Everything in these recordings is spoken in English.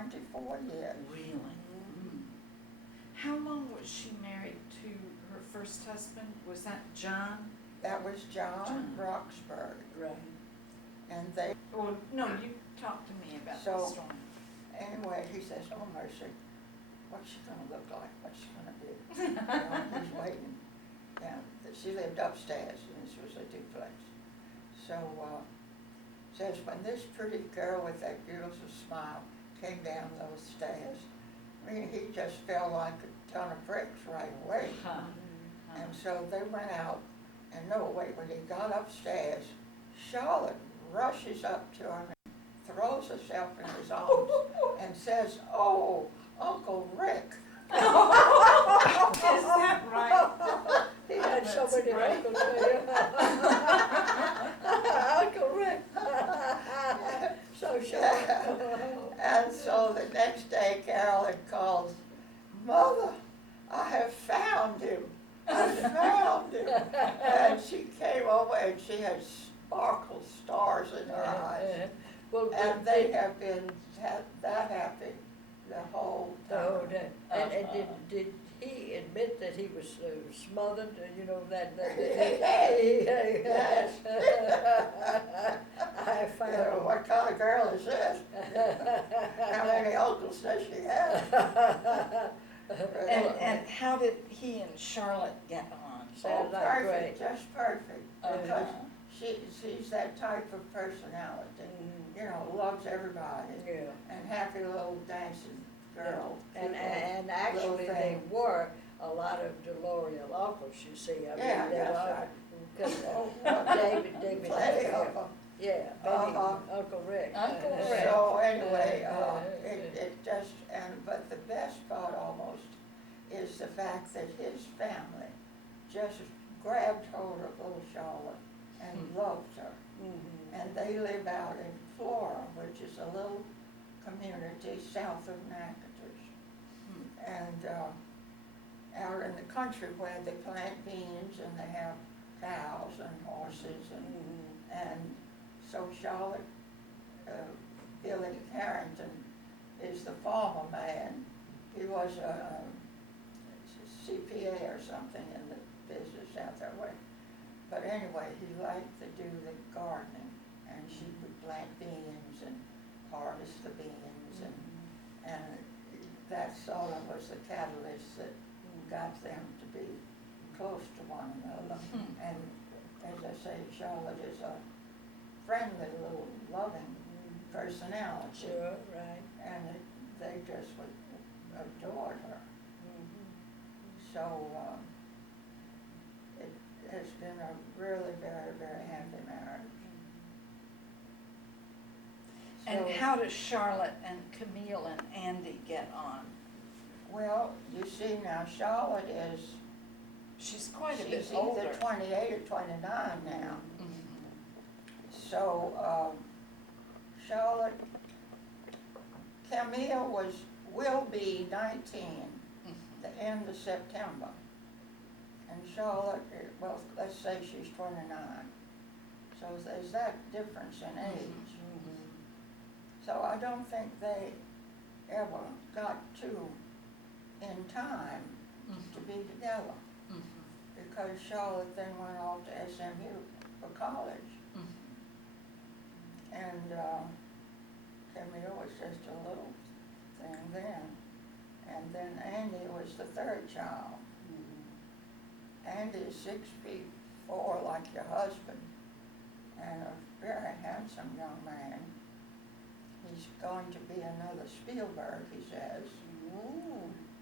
24 years. Really? Mm. How long was she married to her first husband? Was that John? That was John Roxburgh. Right. And they, Oh, no, you talk to me about So- the story. anyway, he says, oh mercy, what's she gonna look like? What's she gonna do? You know, he's waiting. Yeah, she lived upstairs and this was a duplex. So, says when this pretty girl with that beautiful smile came down those stairs, I mean, he just felt like a ton of bricks right away. And so they went out, and no, wait, when he got upstairs, Charlotte rushes up to him and throws herself in his arms and says, oh, Uncle Rick. Is that right? He had so many uncles there. Uncle Rick. So sure. And so the next day, Carolyn calls, Mother, I have found him. I found him. And she came over and she had sparkle stars in her eyes. Well, And they have been that happy the whole time. And did he admit that he was smothered? You know that. Yes. I found. You know, what kind of girl is this? How many uncles does she have? And how did he and Charlotte get on? Sounds like perfect, great. just perfect. Because she's that type of personality. You know, loves everybody. Yeah. And happy little dancing girl. And actually they were a lot of DeLorean uncles, you see. I mean, Yeah, they that's right. Because David. Plenty of them. Yeah, baby, Uncle Rick. Uncle Rick. So anyway, it just, but the best part almost is the fact that his family just grabbed hold of little Charlotte and loved her. And they live out in Flora, which is a little community south of Natchitoches. And out in the country where they plant beans and they have cows and horses and so Charlotte, Billy Harrington is the farmer man. He was a CPA or something in the business out that way. But anyway, he liked to do the gardening, and she would plant beans and harvest the beans, and that sort of was the catalyst that got them to be close to one another. And as I say, Charlotte is a friendly, little loving personality. Sure, right. And they just adored her. So it has been a really very, very happy marriage. And So, how does Charlotte and Camille and Andy get on? well, you see now, Charlotte is, She's quite a bit she's older. either 28 or 29 now. So Charlotte, Camille will be 19 the end of September. And Charlotte, well, let's say she's 29. So there's that difference in age. So I don't think they ever got to in time to be together. Because Charlotte then went off to SMU for college. And Camille was just a little thing then. And then Andy was the third child. Andy is 6'4" like your husband, and a very handsome young man. He's going to be another Spielberg, he says.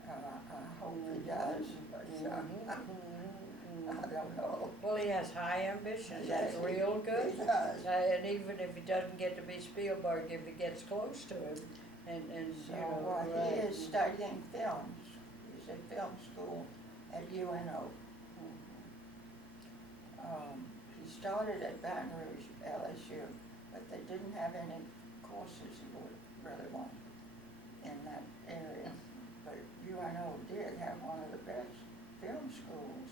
I hope he does, but I don't know. Well, he has high ambitions. Yes, That's real good. He does. And even if he doesn't get to be Spielberg, if he gets close to him, and So you know, he is studying films. He's at film school at UNO. He started at Baton Rouge, LSU, but they didn't have any courses he would really want in that area. But UNO did have one of the best film schools.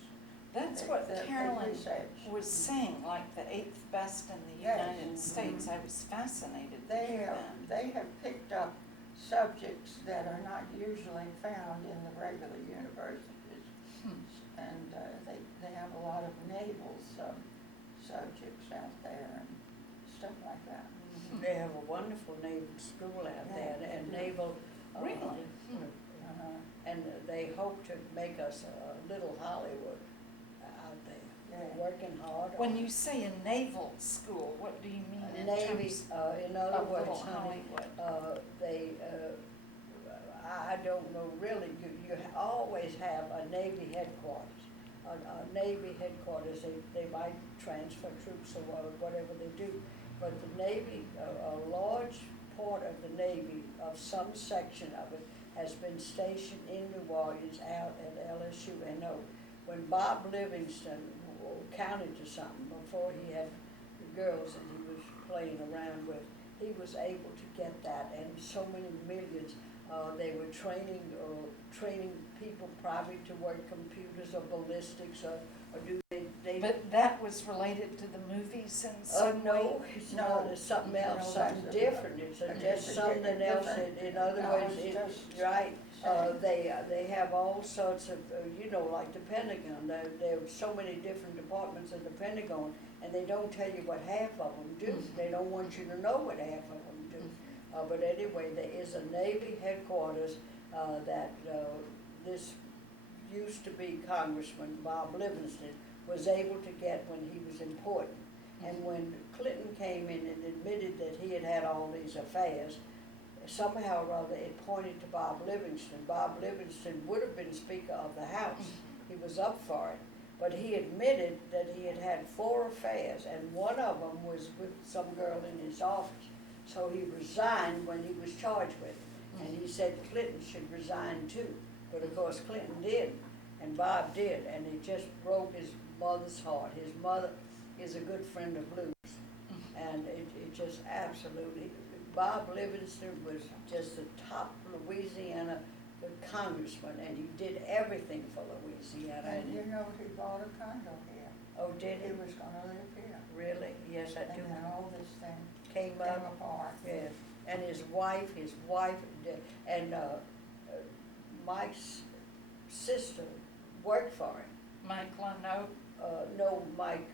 That's what They Carolyn researched. was saying, like the 8th best in the Yes. United States. I was fascinated to They hear that. they have picked up subjects that are not usually found in the regular universities. And they have a lot of naval subjects out there and stuff like that. They have a wonderful naval school out there, and naval. Really? And they hope to make us a little Hollywood out there, Yeah. working hard. When you say a naval school, what do you mean in Navy, terms in other of words, Little honey, Hollywood? I don't know really, you always have a Navy headquarters. A Navy headquarters, they might transfer troops or whatever they do. But the Navy, a large part of the Navy, of some section of it, has been stationed in New Orleans out at LSU. And when Bob Livingston counted to something before he had the girls that he was playing around with, he was able to get that, and so many millions. They were training people probably to work computers or ballistics or do they. But that was related to the movies in some way? No, it's not. It's something else, something different. It's just something else. In other words, it's right. They have all sorts of, like the Pentagon. There are so many different departments in the Pentagon, and they don't tell you what half of them do. They don't want you to know what half of them do. But anyway, there is a Navy headquarters that this used to be Congressman Bob Livingston was able to get when he was important. And when Clinton came in and admitted that he had had all these affairs, somehow or other it pointed to Bob Livingston. Bob Livingston would have been Speaker of the House. He was up for it. But he admitted that he had had 4 affairs, and one of them was with some girl in his office. So he resigned when he was charged with it. And he said Clinton should resign too. But of course Clinton did, and Bob did, and it just broke his mother's heart. His mother is a good friend of Lou's. And it just absolutely, Bob Livingston was just the top Louisiana congressman, and he did everything for Louisiana. And he bought a condo here. Oh, did He he? was gonna live here. Really? Yes, I do. And then all this thing Came came up. apart. Yes, and his wife, and Mike's sister worked for him. Mike Leno? No, Mike,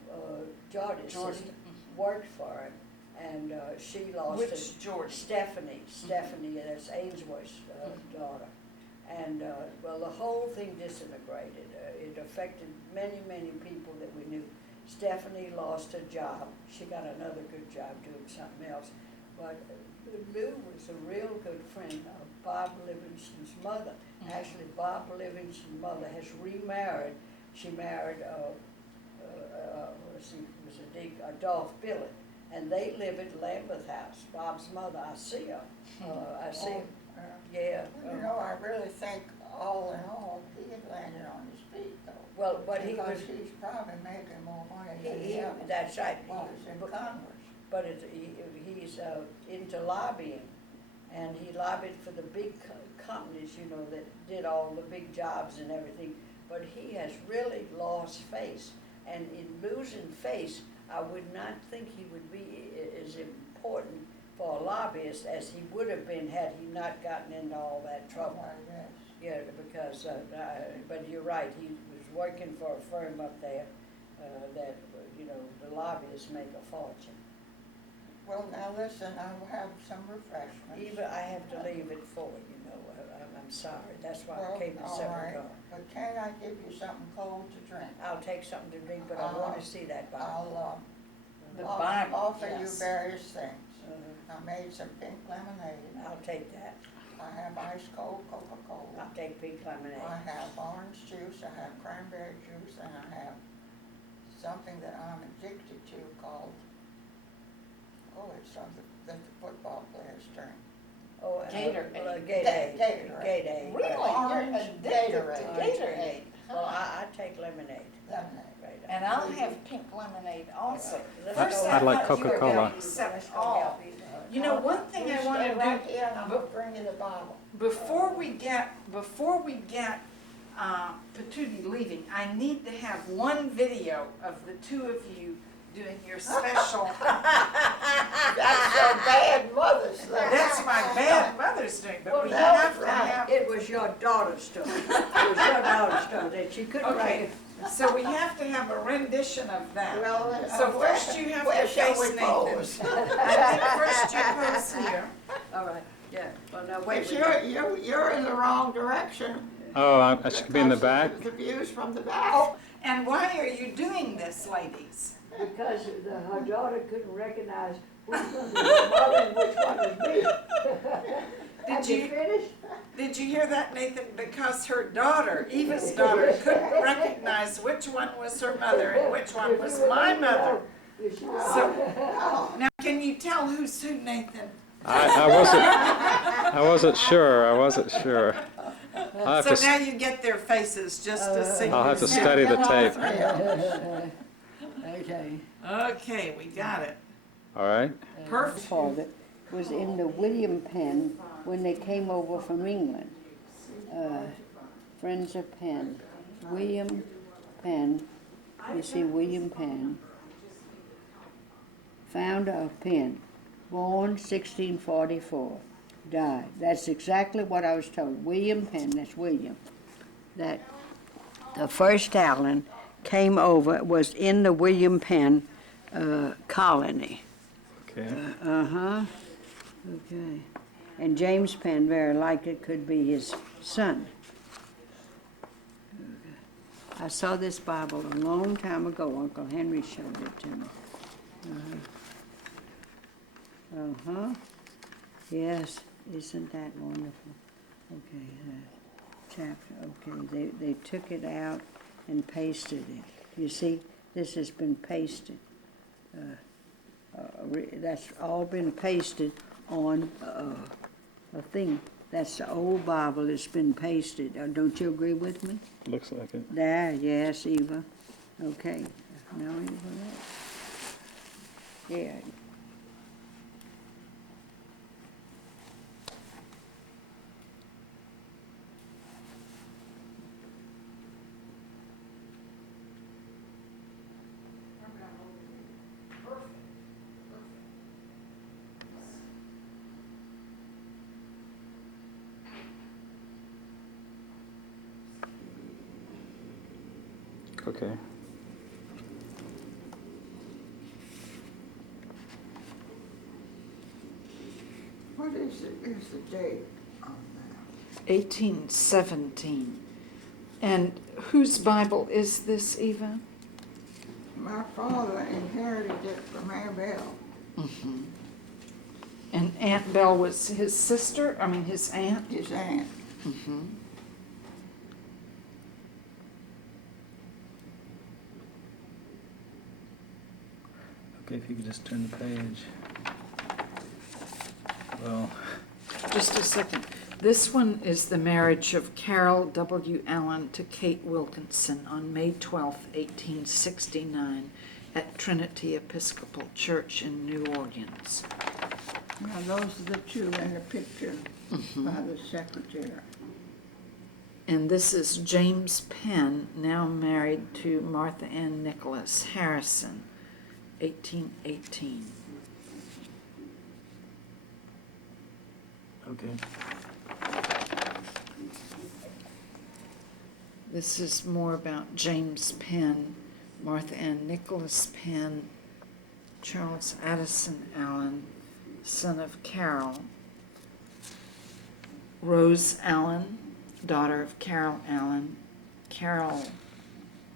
Jordan's Jordan. sister worked for him, and she lost it. Which Jordan? Stephanie, that's Ainsworth's daughter. And, well, the whole thing disintegrated. It affected many, many people that we knew. Stephanie lost her job. She got another good job doing something else. But Lou was a real good friend of Bob Livingston's mother. Actually, Bob Livingston's mother has remarried. She married, Dolph Billett. And they live at Lambeth House. Bob's mother, I see her. I see her. Yeah. I really think all in all, he had landed on his feet though. Well, but he was. Because he's probably making more money than He, he ever that's right. was in Congress. But he's into lobbying, and he lobbied for the big companies, that did all the big jobs and everything. But he has really lost face, and in losing face, I would not think he would be as important for a lobbyist as he would have been had he not gotten into all that trouble. Oh, yes. Yeah, because, but you're right, he was working for a firm up there that, the lobbyists make a fortune. Well, now listen, I will have some refreshments. Even I have to leave at 4, I'm sorry, that's why I came in all separate right. car. But can I give you something cold to drink? I'll take something to drink, but I want to see that Bible. The I'll Bible, offer you yes. various things. Uh-huh. I made some pink lemonade. I'll take that. I have ice cold Coca-Cola. I'll take pink lemonade. I have orange juice, I have cranberry juice, and I have something that I'm addicted to called, it's something that the football players drink. Oh, Gatorade. Gatorade. Really? Orange You're addicted to Gatorade. Gatorade. Well, I take lemonade. Lemonade. Right. And I'll have pink lemonade also. Let's First, go. I I'd like thought you were Coca-Cola. gonna accept all. One thing I want to You stay right do, here and I'm gonna bring you the bottle. before we get Petunia leaving, I need to have one video of the two of you doing your special. That's your bad mother's thing. That's my bad mother's doing, but we Well, have to right. have. It was your daughter's turn. It was your daughter's turn, and she couldn't Okay, write. so we have to have a rendition of that. Well, So first you have where to shall face we Nathan. pose? I think first you pose here. All right, yeah, well, now wait. But you're in the wrong direction. Oh, I should be in the back? The view's from the back. Oh, and why are you doing this, ladies? Because her daughter couldn't recognize which one was her mother and which one was me. Have you finished? Did you hear that, Nathan? Because her daughter, Eva's daughter, couldn't recognize which one was her mother and which one was my mother. So, now can you tell who's who, Nathan? I wasn't sure. I'll have So to, now you get their faces just to see. I'll have to who's study the tape. Okay. Okay, we got it. All right. Perfect. Father was in the William Penn when they came over from England. Friends of Penn. William Penn, you see William Penn, founder of Penn, born 1644, died. That's exactly what I was told. William Penn, that's William. That the first Allen came over, was in the William Penn colony. Okay. Uh-huh. Okay. And James Penn, very likely, could be his son. I saw this Bible a long time ago. Uncle Henry showed it to me. Uh-huh. Yes, isn't that wonderful? Okay, chapter, okay, they took it out and pasted it. You see, this has been pasted. That's all been pasted on a thing. That's the old Bible. It's been pasted. Don't you agree with me? Looks like it. There, yes, Eva. Okay. Now Eva. Yeah. Okay. What is the date on that? 1817. And whose Bible is this, Eva? My father inherited it from Aunt Bell. Mm-hmm. And Aunt Bell was his sister, his aunt? His aunt. Mm-hmm. Okay, if you could just turn the page. Well, Just a second. This one is the marriage of Carol W. Allen to Kate Wilkinson on May 12, 1869, at Trinity Episcopal Church in New Orleans. Now, those are the two in the picture by the secretary. And this is James Penn, now married to Martha Ann Nicholas Harrison, 1818. okay. This is more about James Penn, Martha Ann Nicholas Penn, Charles Addison Allen, son of Carol, Rose Allen, daughter of Carol Allen, Carol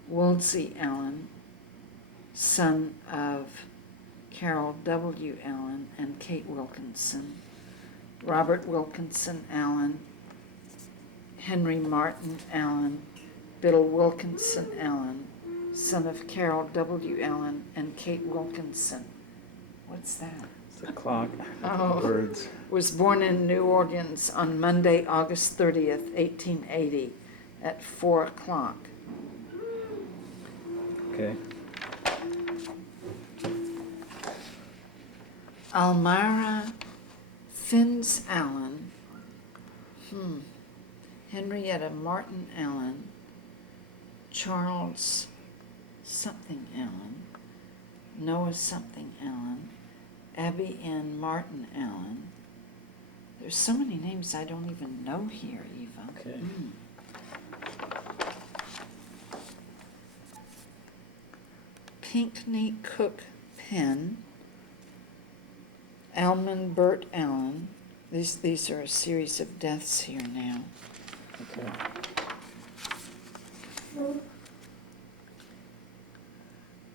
Woolsey Allen, son of Carol W. Allen and Kate Wilkinson, Robert Wilkinson Allen, Henry Martin Allen, Bill Wilkinson Allen, son of Carol W. Allen and Kate Wilkinson. What's that? It's a clock. Oh. Birds. Was born in New Orleans on Monday, August 30th, 1880 at 4 o'clock. Okay. Almira Finns Allen, Henrietta Martin Allen, Charles something Allen, Noah something Allen, Abby N. Martin Allen. There's so many names I don't even know here, Eva. Okay. Pinckney Cook Penn, Alman Burt Allen. These are a series of deaths here now. Okay.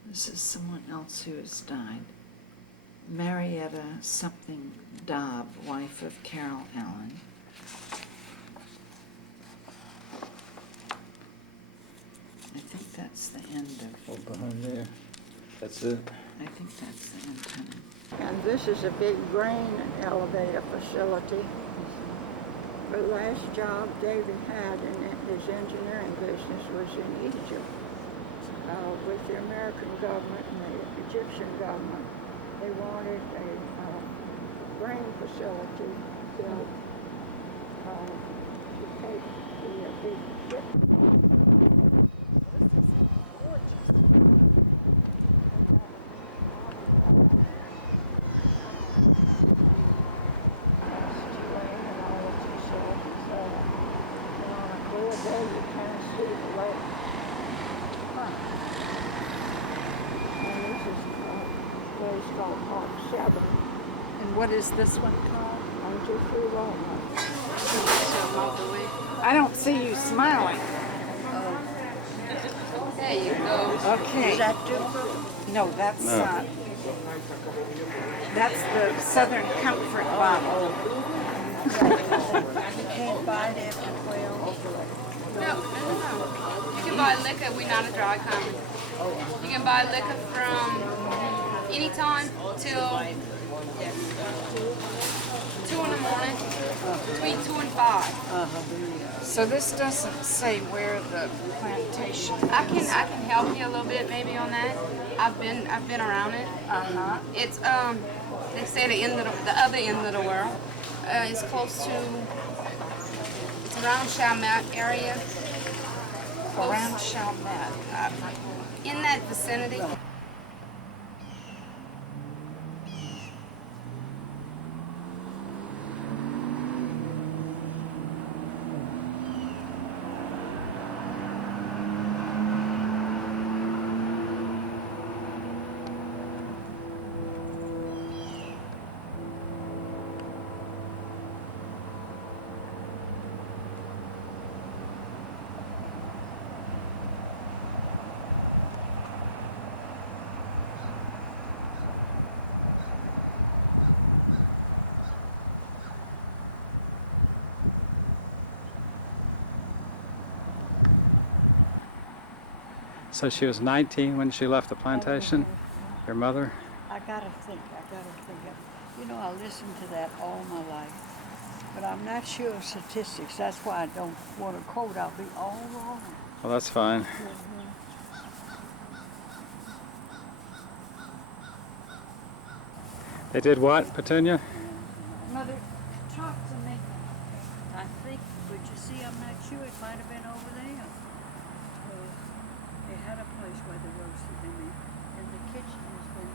This is someone else who has died. Marietta something Dobb, wife of Carol Allen. I think that's the end of, Oh, behind there. That's it. I think that's the end, honey. And this is a big grain elevator facility. The last job David had in his engineering business was in Egypt with the American government and the Egyptian government. They wanted a grain facility built to take the big ship. And what is this one called? I don't see you smiling. There you go. Okay. Is that Duco? No, that's No. that's the Southern Comfort bottle. You can't buy it after 12? No. You can buy liquor. We're not a dry company. You can buy liquor from any time till 2 in the morning, between 2 and 5. So this doesn't say where the plantation is. I can help you a little bit maybe on that. I've been around it. It's they say the other end of the world. It's close to, it's around Chalmette area. Around Chalmette. In that vicinity. So she was 19 when she left the plantation? Your mother? I gotta think. You know, I listened to that all my life, but I'm not sure of statistics. That's why I don't want to quote. I'll be all wrong. Well, that's fine. They did what, Petunia? Mother, talk to me. I think, but you see, I'm not sure. It might have been over there. They had a place where they roasted them in, and the kitchen has been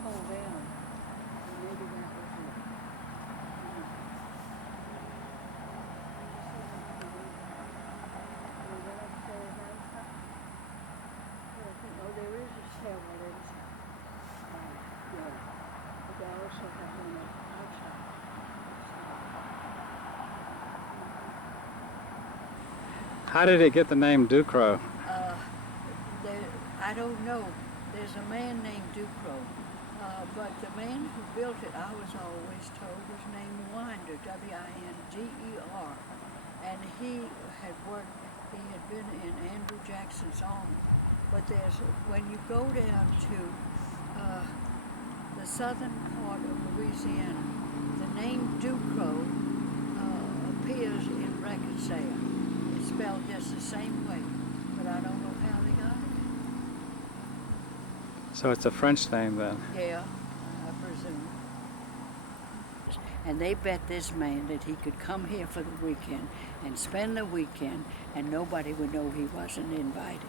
pulled down. And maybe that was it. Oh, there is a stairwell inside. Yeah. But they also have one outside. How did it get the name Ducro? I don't know. There's a man named Ducro, but the man who built it, I was always told, was named Winder, W-I-N-D-E-R, and he had been in Andrew Jackson's army. But when you go down to the southern part of Louisiana, the name Ducro appears in records there. It's spelled just the same way, but I don't know how they got it. So it's a French name then? Yeah, I presume. and they bet this man that he could come here for the weekend and spend the weekend, and nobody would know he wasn't invited.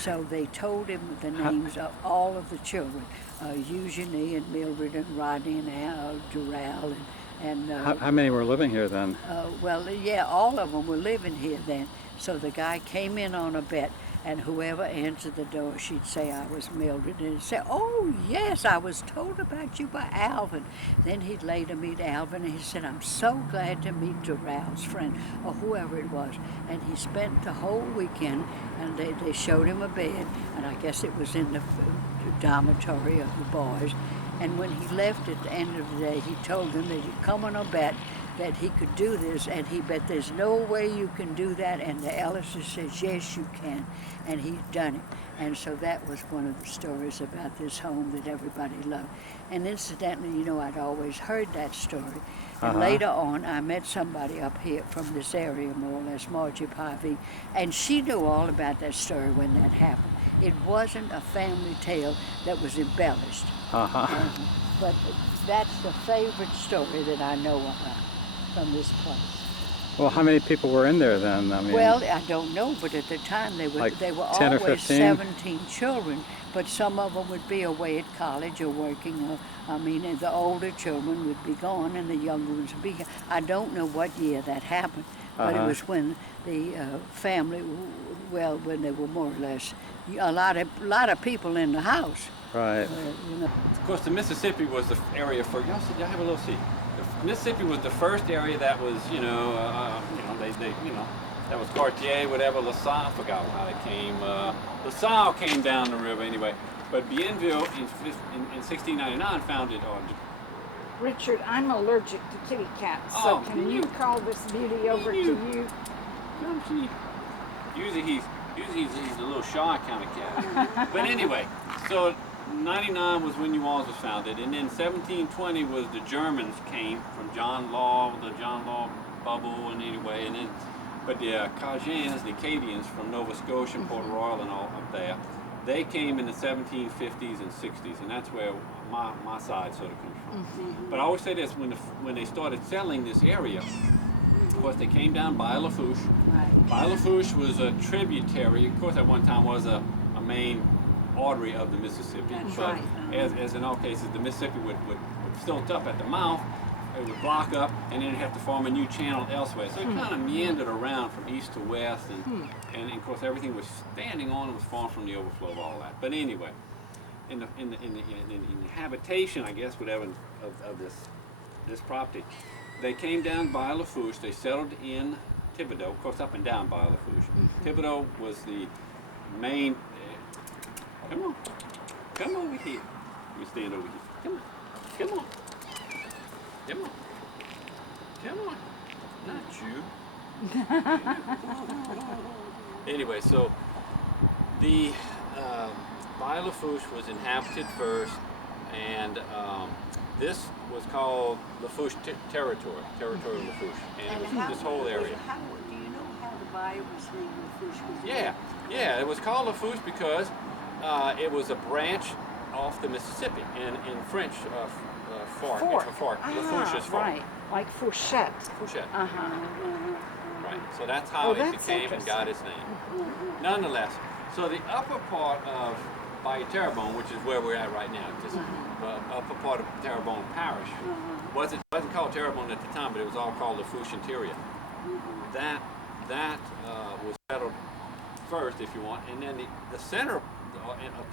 So they told him the names of all of the children, Eugenie and Mildred and Rodney and Doral and How many were living here then? well, yeah, all of them were living here then. So the guy came in on a bet, and whoever answered the door, she'd say I was Mildred, and he'd say, "Oh yes, I was told about you by Alvin." Then he'd later meet Alvin, and he said, "I'm so glad to meet Dural's friend," or whoever it was. And he spent the whole weekend, and they showed him a bed, and I guess it was in the dormitory of the boys. And when he left at the end of the day, he told them that he'd come on a bet that he could do this, and he bet there's no way you can do that, and the Elliser says, yes, you can, and he's done it. And so that was one of the stories about this home that everybody loved. And incidentally, you know, I'd always heard that story. And later on, I met somebody up here from this area, more or less, Margie Pivey, and she knew all about that story when that happened. It wasn't a family tale that was embellished. But that's the favorite story that I know about from this place. Well, how many people were in there then? I mean, Well, I don't know, but at the time they were Like 10 or always 15? 17 children, but some of them would be away at college or working. And the older children would be gone and the younger ones would be here. I don't know what year that happened, but it was when the family, well, when they were more or less a lot of people in the house. right. You know. Of course, the Mississippi was the area for y'all have a little seat. The Mississippi was the first area that was, that was Cartier, whatever. LaSalle, I forgot how it came. LaSalle came down the river anyway. But Bienville in 1699 founded on. Richard, I'm allergic to kitty cats, so Oh, can you call this beauty over to you? Usually he's a little shy kind of cat. But anyway, so 99 was when New Orleans was founded, and then 1720 was the Germans came from John Law, the John Law bubble, and anyway, and then, but the Cajuns, the Acadians from Nova Scotia, Port Royal, and all up there, they came in the 1750s and 60s, and that's where my side sort of comes from. But I always say this: when they started settling this area, of course, they came down by Lafourche. Right. By Lafourche was a tributary. Of course, at one time was a main artery of the Mississippi. That's but right. as in all cases, the Mississippi would silt up at the mouth, it would block up, and then it'd have to form a new channel elsewhere. So it kind of meandered around from east to west, and of course everything was standing on and was formed from the overflow of all that. But anyway, in the habitation, I guess, whatever, of this property, they came down by Lafourche. They settled in Thibodaux, of course, up and down by Lafourche. Thibodaux was the main. Come over here. You stand over here. Come on. Not you. Anyway, so the by Lafourche was inhabited first, and this was called Lafourche territory of Lafourche, and it was this whole area. Do you know how the bayou was named Lafourche? Yeah, it was called Lafourche because it was a branch off the Mississippi, and in French, fork. It's a fork. Lafourche is fork. Right, like fourchette. Fourchette. Right. So that's Oh, how it that's became and got its name. Nonetheless, so the upper part of Bayou Terrebonne, which is where we're at right now, just the upper part of Terrebonne Parish, wasn't called Terrebonne at the time, but it was all called Lafourche Interior. That was settled first, if you want, and then the center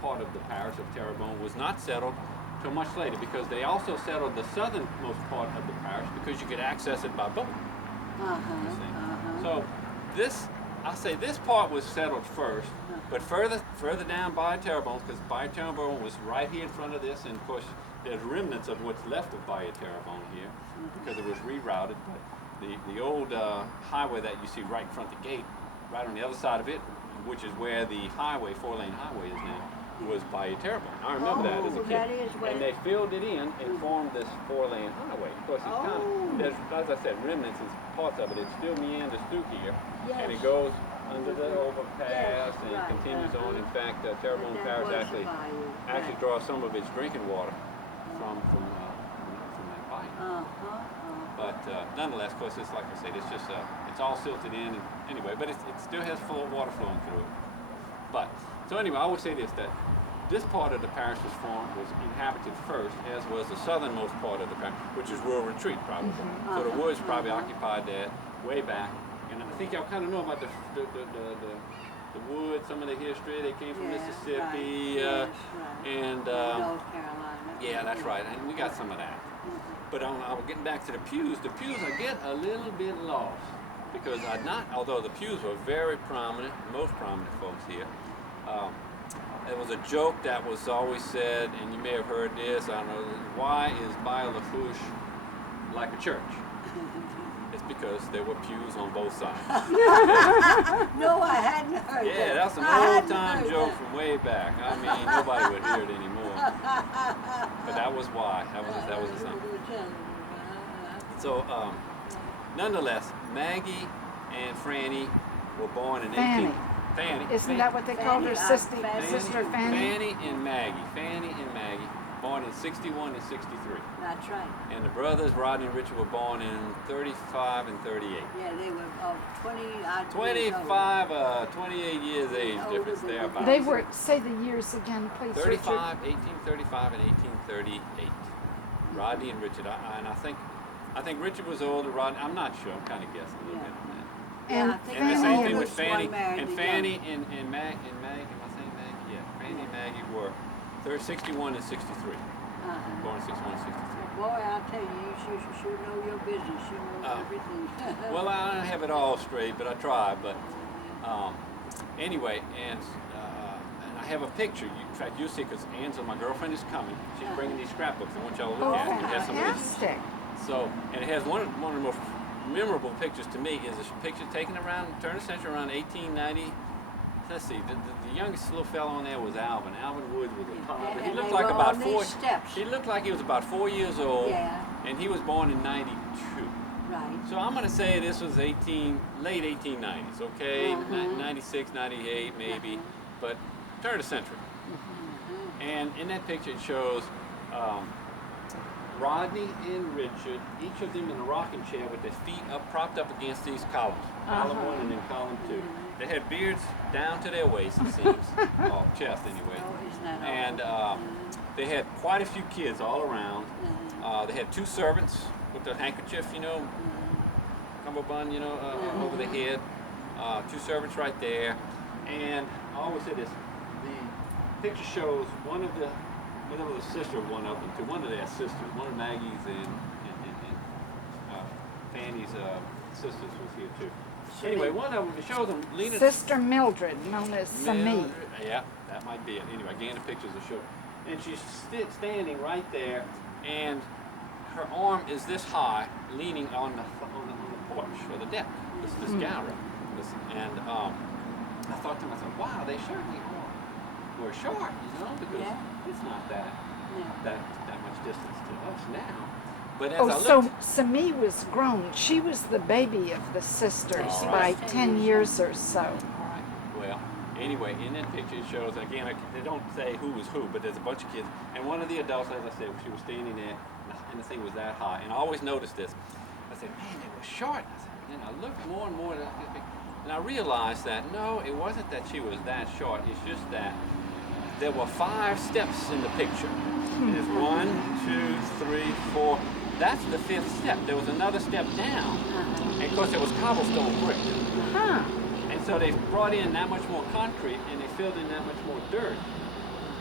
part of the parish of Terrebonne was not settled till much later, because they also settled the southernmost part of the parish because you could access it by boat. So I say this part was settled first, but further down Bayou Terrebonne, because Bayou Terrebonne was right here in front of this, and of course there's remnants of what's left of Bayou Terrebonne here, because it was rerouted. But the old highway that you see right in front of the gate, right on the other side of it, which is where the highway, 4-lane highway is now, was Bayou Terrebonne. I remember that as a kid. That is where. And they filled it in and formed this 4-lane highway. Of course, it's kind of, there's, as I said, remnants and parts of it. It still meanders through here, and it goes under the overpass and it continues on. In fact, Terrebonne Parish actually draws some of its drinking water from that bayou. But nonetheless, of course, it's like I said, it's just it's all silted in, and anyway, but it still has full water flowing through it. But so anyway, I always say this, that this part of the parish was inhabited first, as was the southernmost part of the parish, which is Rural Retreat probably. So the woods probably occupied that way back, and I think y'all kind of know about the woods, some of the history. They came from Mississippi, and North Carolina. yeah, that's right, and we got some of that. But I was getting back to the pews I get a little bit lost because although the pews were very prominent, most prominent folks here. There was a joke that was always said, and you may have heard this, I don't know, why is Bayou Lafourche like a church? It's because there were pews on both sides. No, I hadn't heard that. Yeah, that's an I hadn't old-time heard joke that. from way back. I mean, nobody would hear it anymore. But that was why. That was the thing. So, nonetheless, Maggie and Franny were born in Fanny. Fanny. Isn't that what they called her Fanny, sister, Fanny. sister Fanny? Fanny and Maggie, born in 61 and 63. That's right. And the brothers, Rodney and Richard, were born in 35 and 38. Yeah, they were 20 28 years age Older difference than there. the- About They were, say the years again, please, Richard. 1835 and 1838. Rodney and Richard, and I think Richard was older. Rodney, I'm not sure. I'm kind of guessing a little bit on that. And I think And the Fanny same and thing with was Fanny. one married And the Fanny and Mag, am I saying Maggie? Yeah, Fanny and Maggie were 61 and 63. Born 61 and 63. Boy, I'll tell you, you sure know your business. You know everything. Well, I don't have it all straight, but I try. But anyway, and I have a picture. In fact, you'll see, because Angela, my girlfriend, is coming. She's bringing these scrapbooks. I want y'all to Oh, look at it. It has some pictures. fantastic. So, and it has one of the most memorable pictures to me is a picture taken around turn of the century, around 1890. Let's see, the youngest little fellow on there was Alvin. Alvin Woods was a toddler. He And looked they like were about on 4. these steps. He looked like he was about 4 years old. Yeah. And he was born in 92. Right. So I'm going to say this was late 1890s, okay? 96, 98 maybe, but turn of the century. And in that picture it shows Rodney and Richard, each of them in a rocking chair with their feet up, propped up against these columns. Column 1 and then column 2. They had beards down to their waist, it seems, or chest anyway. Oh, isn't that And they had quite a few kids all around. They had 2 servants with the handkerchief, cummerbund, over the head. 2 servants right there. And I always say this, the picture shows there was a sister of one of them, one of their sisters, one of Maggie's and Fanny's sisters was here too. Anyway, one of them, it shows them leaning. Sister Mildred, known as Sami. Yeah, that might be it. Anyway, again, the pictures will show. And she's standing right there, and her arm is this high, leaning on the porch or the deck, this gallery. And I thought to myself, wow, they certainly were short, because it's not that much distance to us now. But as I So looked, Sami was grown. She was the baby of the sisters All by right. 10 years or so. all right, well, anyway, in that picture it shows, again, they don't say who was who, but there's a bunch of kids. And one of the adults, as I said, she was standing there, and the thing was that high. And I always noticed this. I said, man, they were short. I said, I looked more and more at this picture, and I realized that, no, it wasn't that she was that short. It's just that there were 5 steps in the picture. There's 1, 2, 3, 4. That's the 5th step. There was another step down. And of course, there was cobblestone brick. Huh. And so they brought in that much more concrete, and they filled in that much more dirt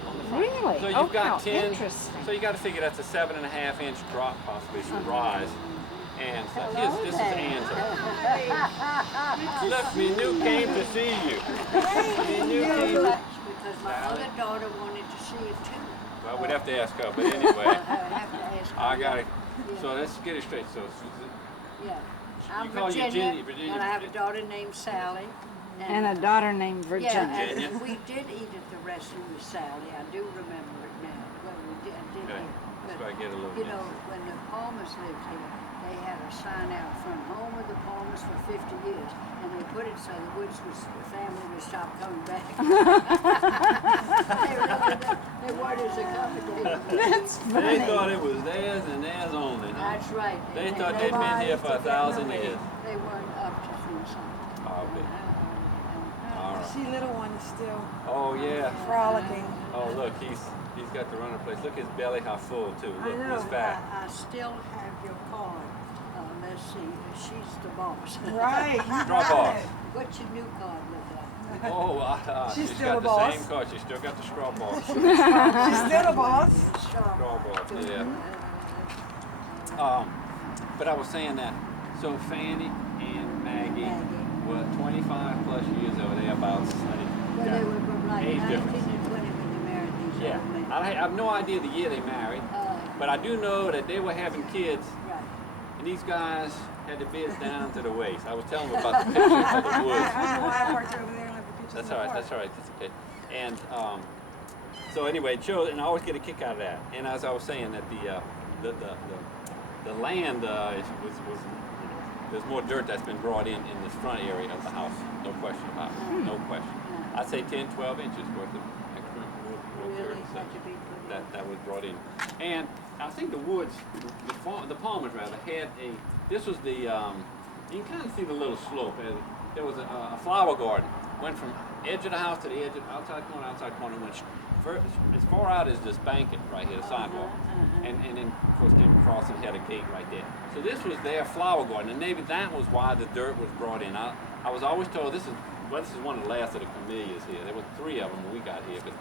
on the front. Really? So Oh, you've got how 10. interesting. So you got to figure that's a 7.5 inch drop, possibly some rise. And so this is Angela. Look, me new came to see you. Me new came. Because my other daughter wanted to see it too. Well, we'd have to ask her, but anyway, I have to ask her. I got it. So let's get it straight. So Yeah. I'm call you Virginia, Virginia, and I have a daughter named Sally. And a daughter named Virginia. Yeah, Virginia. and we did eat at the restaurant with Sally. I do remember it now. Well, we did Okay. eat. That's But, where I get a little you know, hint. when the Palmers lived here, they had a sign out front, home of the Palmers for 50 years. And they put it so the family would stop coming back. They weren't as accommodating. They thought it was theirs and theirs only, huh? That's right. They And thought they'd been here for 1,000 years. They weren't up to things. Oh, okay. All right. See little ones still Oh, yeah. frolicking. Oh, look, he's got the runner place. Look his belly, how full, too. I Look, know. he's fat. I still have your card. Let's see, she's the boss. Right. Straw boss. What's your new card look like? Oh, She's she's still got the the boss. same car. She's still got the straw boss. She's still the boss. Straw boss, yeah. But I was saying that, so Fanny and Maggie were 25 plus years old. They're about, Well, they were like age 19 difference. and 20 when they married these Yeah, old men. I have no idea the year they married, but I do know that they were having kids, Right. and these guys had the beards down to the waist. I was telling them about the pictures of the woods. I know I parked over there and left the pictures That's in all the right. park. That's all right. That's okay. And so anyway, it shows, and I always get a kick out of that. And as I was saying, that the land was there's more dirt that's been brought in this front area of the house. No question about it. No question. I'd say 10, 12 inches worth of extra wood dirt Really had to be put in. that was brought in. And I think the woods, the Palmers rather, had a. This was the. You can kind of see the little slope. There was a flower garden. Went from edge of the house to the edge of outside corner. Went as far out as this banking right here, the sidewalk, and then of course came across and had a gate right there. So this was their flower garden, and maybe that was why the dirt was brought in. I was always told this is one of the last of the camellias here. There were 3 of them when we got here, but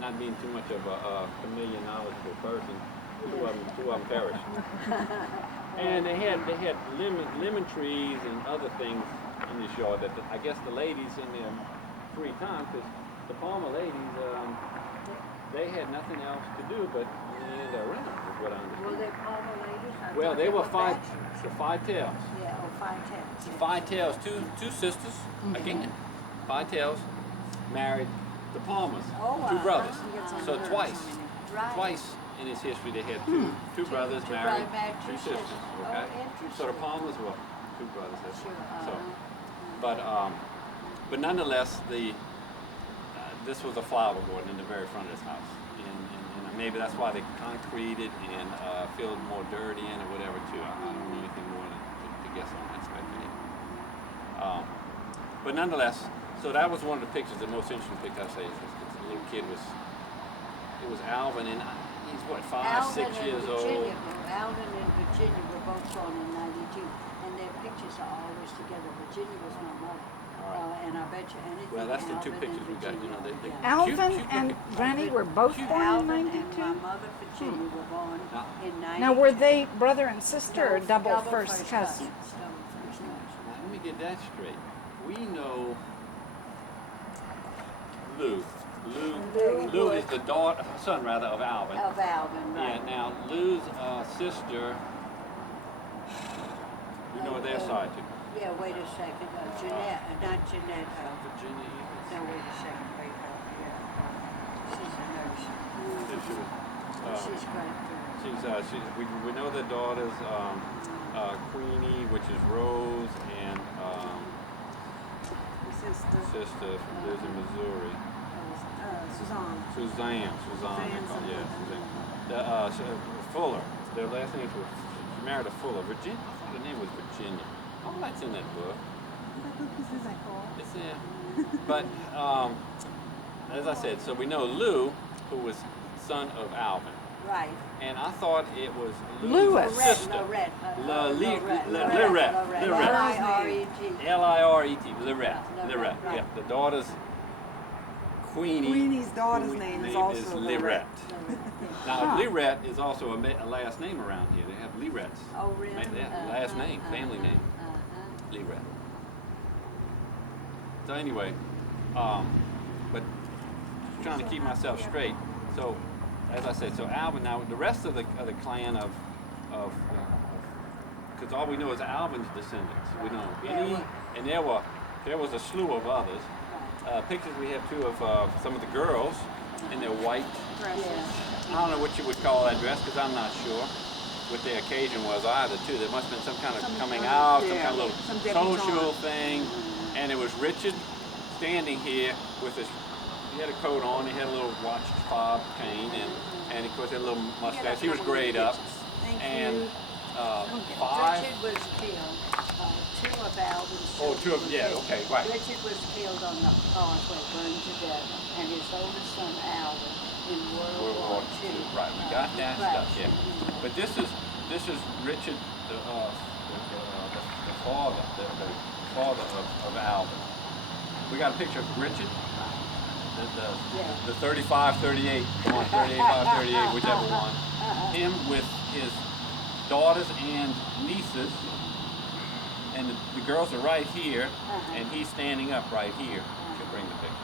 not being too much of a camellia knowledgeable person, two of them perished. And they had lemon trees and other things in this yard that I guess the ladies in their free time, because the Palmer ladies, they had nothing else to do but land around, is what I Were understand. they Palmer ladies? I Well, thought they were five bachelors. tails. Yeah, or 5 tails. Five tails, two sisters, again. 5 tails, married the Palmers, Oh, wow. 2 brothers. That's So on twice. Right. Twice in its history they had two brothers two married, brothers, 2 2 sisters. sisters. Okay? Oh, interesting. So the Palmers were 2 brothers. That's Sure, so. But nonetheless, this was a flower garden in the very front of this house, and maybe that's why they concreted and filled more dirt in or whatever too. I don't know anything more to guess on that, speculate. But nonetheless, so that was one of the pictures, the most interesting picture I say. The little kid it was Alvin, and he's what, 5, 6 years old. Alvin and Virginia were both born in 92, and their pictures are always together. Virginia was my mother. And I bet you anything. Well, that's the 2 Alvin pictures and we got. You know, Virginia, they yeah. Alvin cute and looking. Granny were both born in Alvin and 92? my mother Virginia were born in 92. Now, were they brother and sister or double first cousins? Double first cousins. Now, let me get that straight. We know Lou. Lou is the son of Alvin. Of Alvin, right. Yeah. Now Lou's sister. You know their side too. Yeah, wait a second. Jeanette, not Jeanette. Virginia. No, wait a second. Wait, she's a nurse. She's great. We know their daughters, Queenie, which is Rose, and sister lives in Missouri. Suzanne. Suzanne, they call it, yeah, Suzanne. Fuller, their last name was, she married a Fuller. Virginia, I thought her name was Virginia. All that's in that book. It's in. But, as I said, so we know Lou, who was son of Alvin. Right. And I thought it was Lewis. sister. Lorette. Lirette. L-I-R-E-T. L-I-R-E-T. Lirette. Lirette, right. Yeah, the daughter's Queenie. Queenie's daughter's name is also Lirette. Now, Lirette is also a last name around here. They have Lirettes. Oh, really? Last name, family name. Lirette. So anyway, but trying to keep myself straight. So, as I said, so Alvin. Now the rest of the clan of because all we know is Alvin's descendants. We don't know any, and there was a slew of others. Pictures we have too of some of the girls in their white. Yeah. I don't know what you would call that dress because I'm not sure. what the occasion was either, too. There must have been some kind of coming out, some kind of little Some debutante. social thing. And it was Richard standing here with his, he had a coat on, he had a little watch fob chain, and of course he had a little mustache. He was grayed up. Thank And you. 5. Richard was killed. Two of Alvin's Oh, 2 of, children yeah, were okay, killed. right. Richard was killed on the causeway, burned to death, and his oldest son Alvin in World War II. Right, we got that stuff, yeah. But this is Richard, the father, the father of Alvin. We got a picture of Richard, the 35, 38, one, 35, 38, whichever one. Him with his daughters and nieces, and the girls are right here, and he's standing up right here. She'll bring the picture.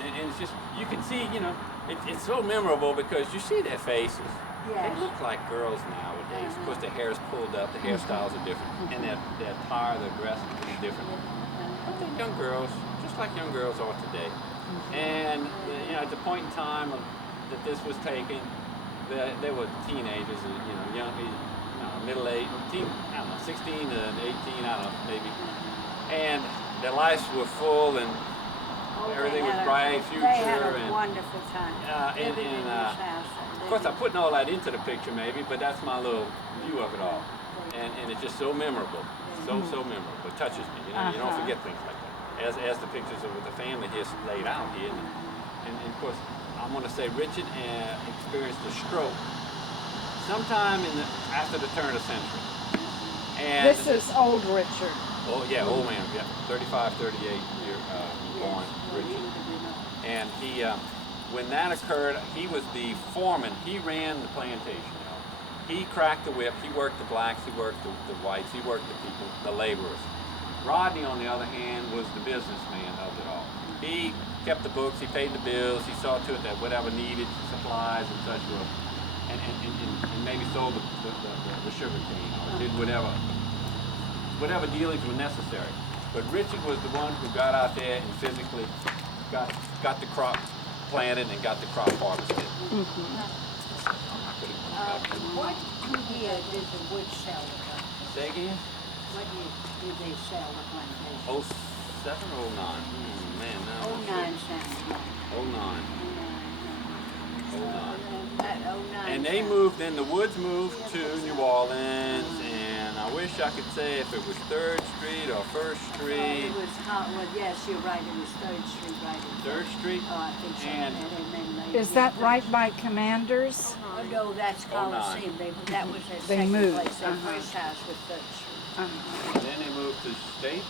And it's just, you can see, you know, it's so memorable because you see their faces. They look like girls nowadays. Of course, the hair is pulled up, the hairstyles are different, and their attire, their dress is different. But they're young girls, just like young girls are today. And you know, at the point in time that this was taken, they were teenagers, you know, young, middle-aged, I don't know, 16 to 18, I don't know, maybe. And their lives were full, and everything was bright, future, They had a and wonderful time. Living in this house. of course, I'm putting all that into the picture, maybe, but that's my little view of it all, and it's just so memorable, so memorable. It touches me, you know. You don't forget things like that, as the pictures of the family here laid out here, and of course, I'm going to say Richard experienced a stroke sometime after the turn of the century. And This is old Richard. oh yeah, old man, yeah, 35, 38 year born Richard. And he, when that occurred, he was the foreman. He ran the plantation. You know. He cracked the whip. He worked the blacks. He worked the whites. He worked the people, the laborers. Rodney, on the other hand, was the businessman of it all. He kept the books. He paid the bills. He saw to it that whatever needed, supplies and such were, and maybe sold the sugar cane or did whatever dealings were necessary. But Richard was the one who got out there and physically got the crop planted and got the crop harvested. What year did the wood sell the plantation? Say again? What year did they sell the plantation? 07 or 09? Man, no. 09 sounds right. 09. 09. At 09 And they sounds- moved, then the Woods moved to New Orleans, and I wish I could say if it was 3rd Street or 1st Oh, Street. it was, well, yes, you're right, it was 3rd Street, right? 3rd Street? Oh, I think so. And- then later, Is that yeah, right by Commanders? Oh, no, that's Coliseum. That was their They second moved, place. Their uh-huh. first house was 3rd Street. And then they moved to State,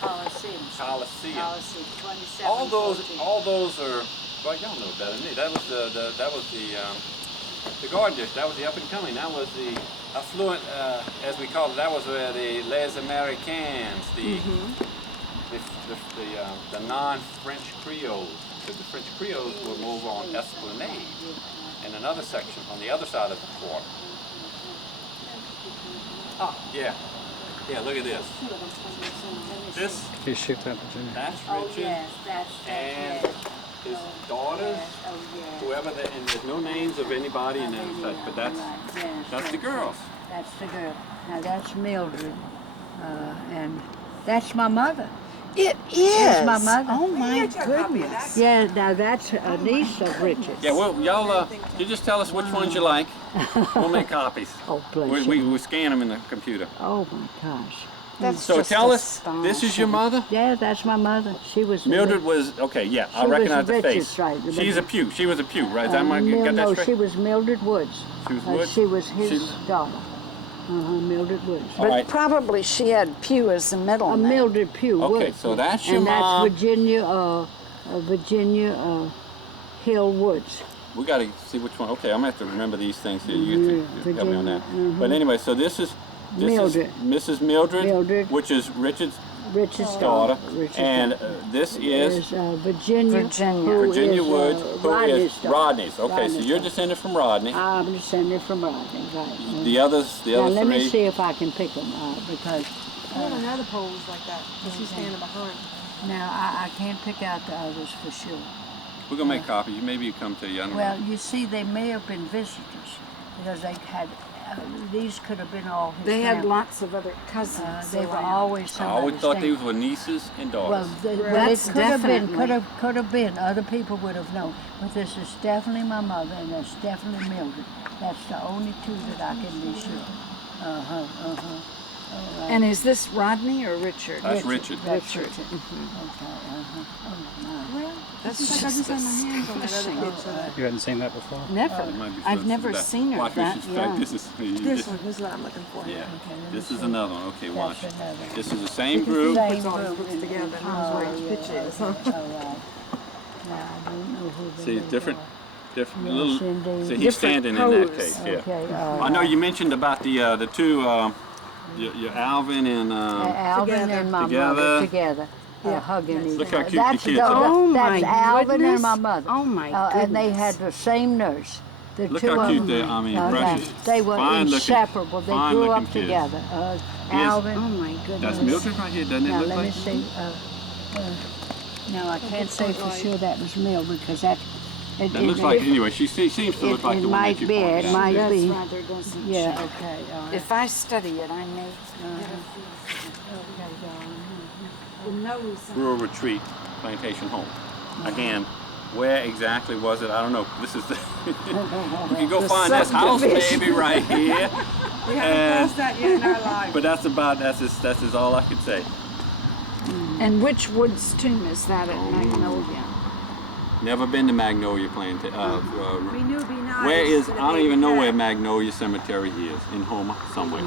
Coliseum. Coliseum. Coliseum, 27. All those are, well, y'all know better than me. That was the garden district. That was the up and coming. That was the affluent, as we call it. That was where the Les Americans, the non-French Creoles, because the French Creoles would move on Esplanade, and another section on the other side of the quarter. Oh, yeah. Yeah, look at this. This, You shoot that, Virginia. that's Oh, Richard. yes, that's And yes. his daughters, Yes, oh, yes. whoever, and there's no names of anybody and such, but that's the girls. That's the girl. Now that's Mildred, and that's my mother. It is. Here's my mother. Oh my Get your copy of goodness. that. Yeah, now that's a niece of Richard's. Yeah, well, y'all, you just tell us which ones you like. We'll make copies. Oh, bless We you. scan them in the computer. Oh my gosh. That's So just tell us, this is your astonishing. mother? Yeah, that's my mother. She was Mildred was, okay, yeah, I She was recognize the Richard's, face. right, She's a Pugh, she was a Pugh, right? Is that my, got that no, straight? she was Mildred Woods. She was Woods? She was his She's- daughter. Mildred Woods. All But right. probably she had Pew as the middle name. Mildred Pugh Okay, Woods. so that's your and mom. that's Virginia Hill Woods. We got to see which one. Okay, I'm going to have to remember these things here. You have to help me on that. But anyway, so this is Mildred. Mrs. Mildred, Mildred. which is Richard's Richard's daughter. Richard's And daughter. this is Virginia. Virginia. who Virginia is, Woods, who Rodney's is daughter. Rodney's. Okay, so Rodney's you're daughter. descended from Rodney. I'm descended from Rodney, right. The other Now let me three. see if I can pick them because I want another pose like that, because she's standing behind. now I can't pick out the others for sure. We're gonna make copies. Maybe you come to you. I don't Well, know. you see, they may have been visitors, because they had, these could have been all his They had family. lots of other cousins. They were around. always I somebody's always thought family. these were nieces and Well, daughters. That's it could have been, definitely- could have been. Other people would have known. But this is definitely my mother, and that's definitely Mildred. That's the only two that I can be sure. All right. And is this Rodney or Richard? That's Richard. That's Richard. Richard. Okay, Oh, my. Well, That's it's like I just just had my hands on that astonishing. other picture. You hadn't seen that before? Never. It might be I've some- never that- seen her watch that this is, young. this is This one, this is what I'm looking for. Yeah. let This me is see. another one. Okay, watch. That's another. This is the same Because group. he Same puts all these group. books together and knows where each picture is. All right. Now, I don't know who the See, names different, are. different Yes, little. indeed. See, he's Different standing in that pose. case. Yeah. Okay, I know you mentioned about the two, your Alvin and Alvin Together. and my Together. mother together, hugging each Look how other. cute the kids are. Oh, that's my Alvin goodness. and my mother. Oh, my And they goodness. had the same nurse. The Look two how of cute them. they. I mean, Okay. precious. They were Fine looking- inseparable. They fine grew looking up kids. together. Yes. Alvin. Oh, my goodness. That's Mildred right here, doesn't it Now look let like? me see. No, I can't say for sure that was Mildred because that. That looks like, anyway, she seems to look like the one that might you be. pointed It out. might That's be. rather doesn't Yeah. show. Okay. All right. If I study it, I may the nose. Rural Retreat Plantation Home. Again, where exactly was it? I don't know. This is the. We can go The find this house, subdivision. baby, right here. We haven't And- crossed that yet in our life. But that's is all I could say. And which Woods tomb is that at Magnolia? Never been to Magnolia Plantation. We knew it'd be nice. Where is? for the I don't baby even know where cat. Magnolia Cemetery is in Homer, somewhere.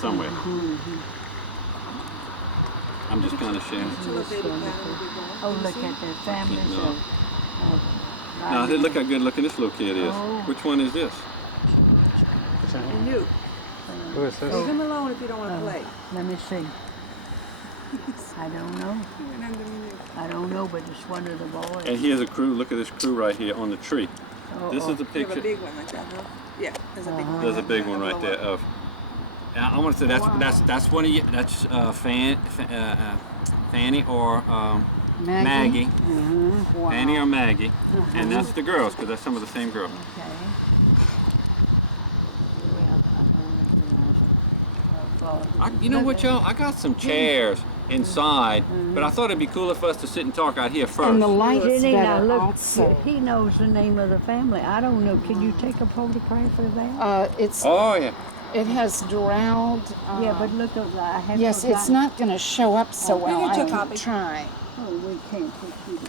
Somewhere. I'm just kind of sharing. Little baby cat will be gone. Oh, look at their families. No. Right. Now, look how good looking this little kid is. Oh. Which one is this? And you. Who is this? Leave him alone if you don't want to play. Let me see. I don't know. He went under me. I don't know, but it's one of the boys. And here's a crew. Look at this crew right here on the tree. Oh, This is the We have a picture. big one like that, huh? Yeah, there's a big one. There's a big one right there of. I want to say that's one of you. That's Fanny or Maggie. Wow. Fanny or Maggie, and that's the girls because that's some of the same girls. Okay. You know what, y'all? I got some chairs inside, but I thought it'd be cooler for us to sit and talk out here first. And the light's Jenny, now better look, also. he knows the name of the family. I don't know. Can you take a photograph of that? Oh yeah. It has Durald. Yeah, but look at that. I have Yes, it's forgotten- not going to show up so well. get I your can copy. try. Oh, we can't put you on.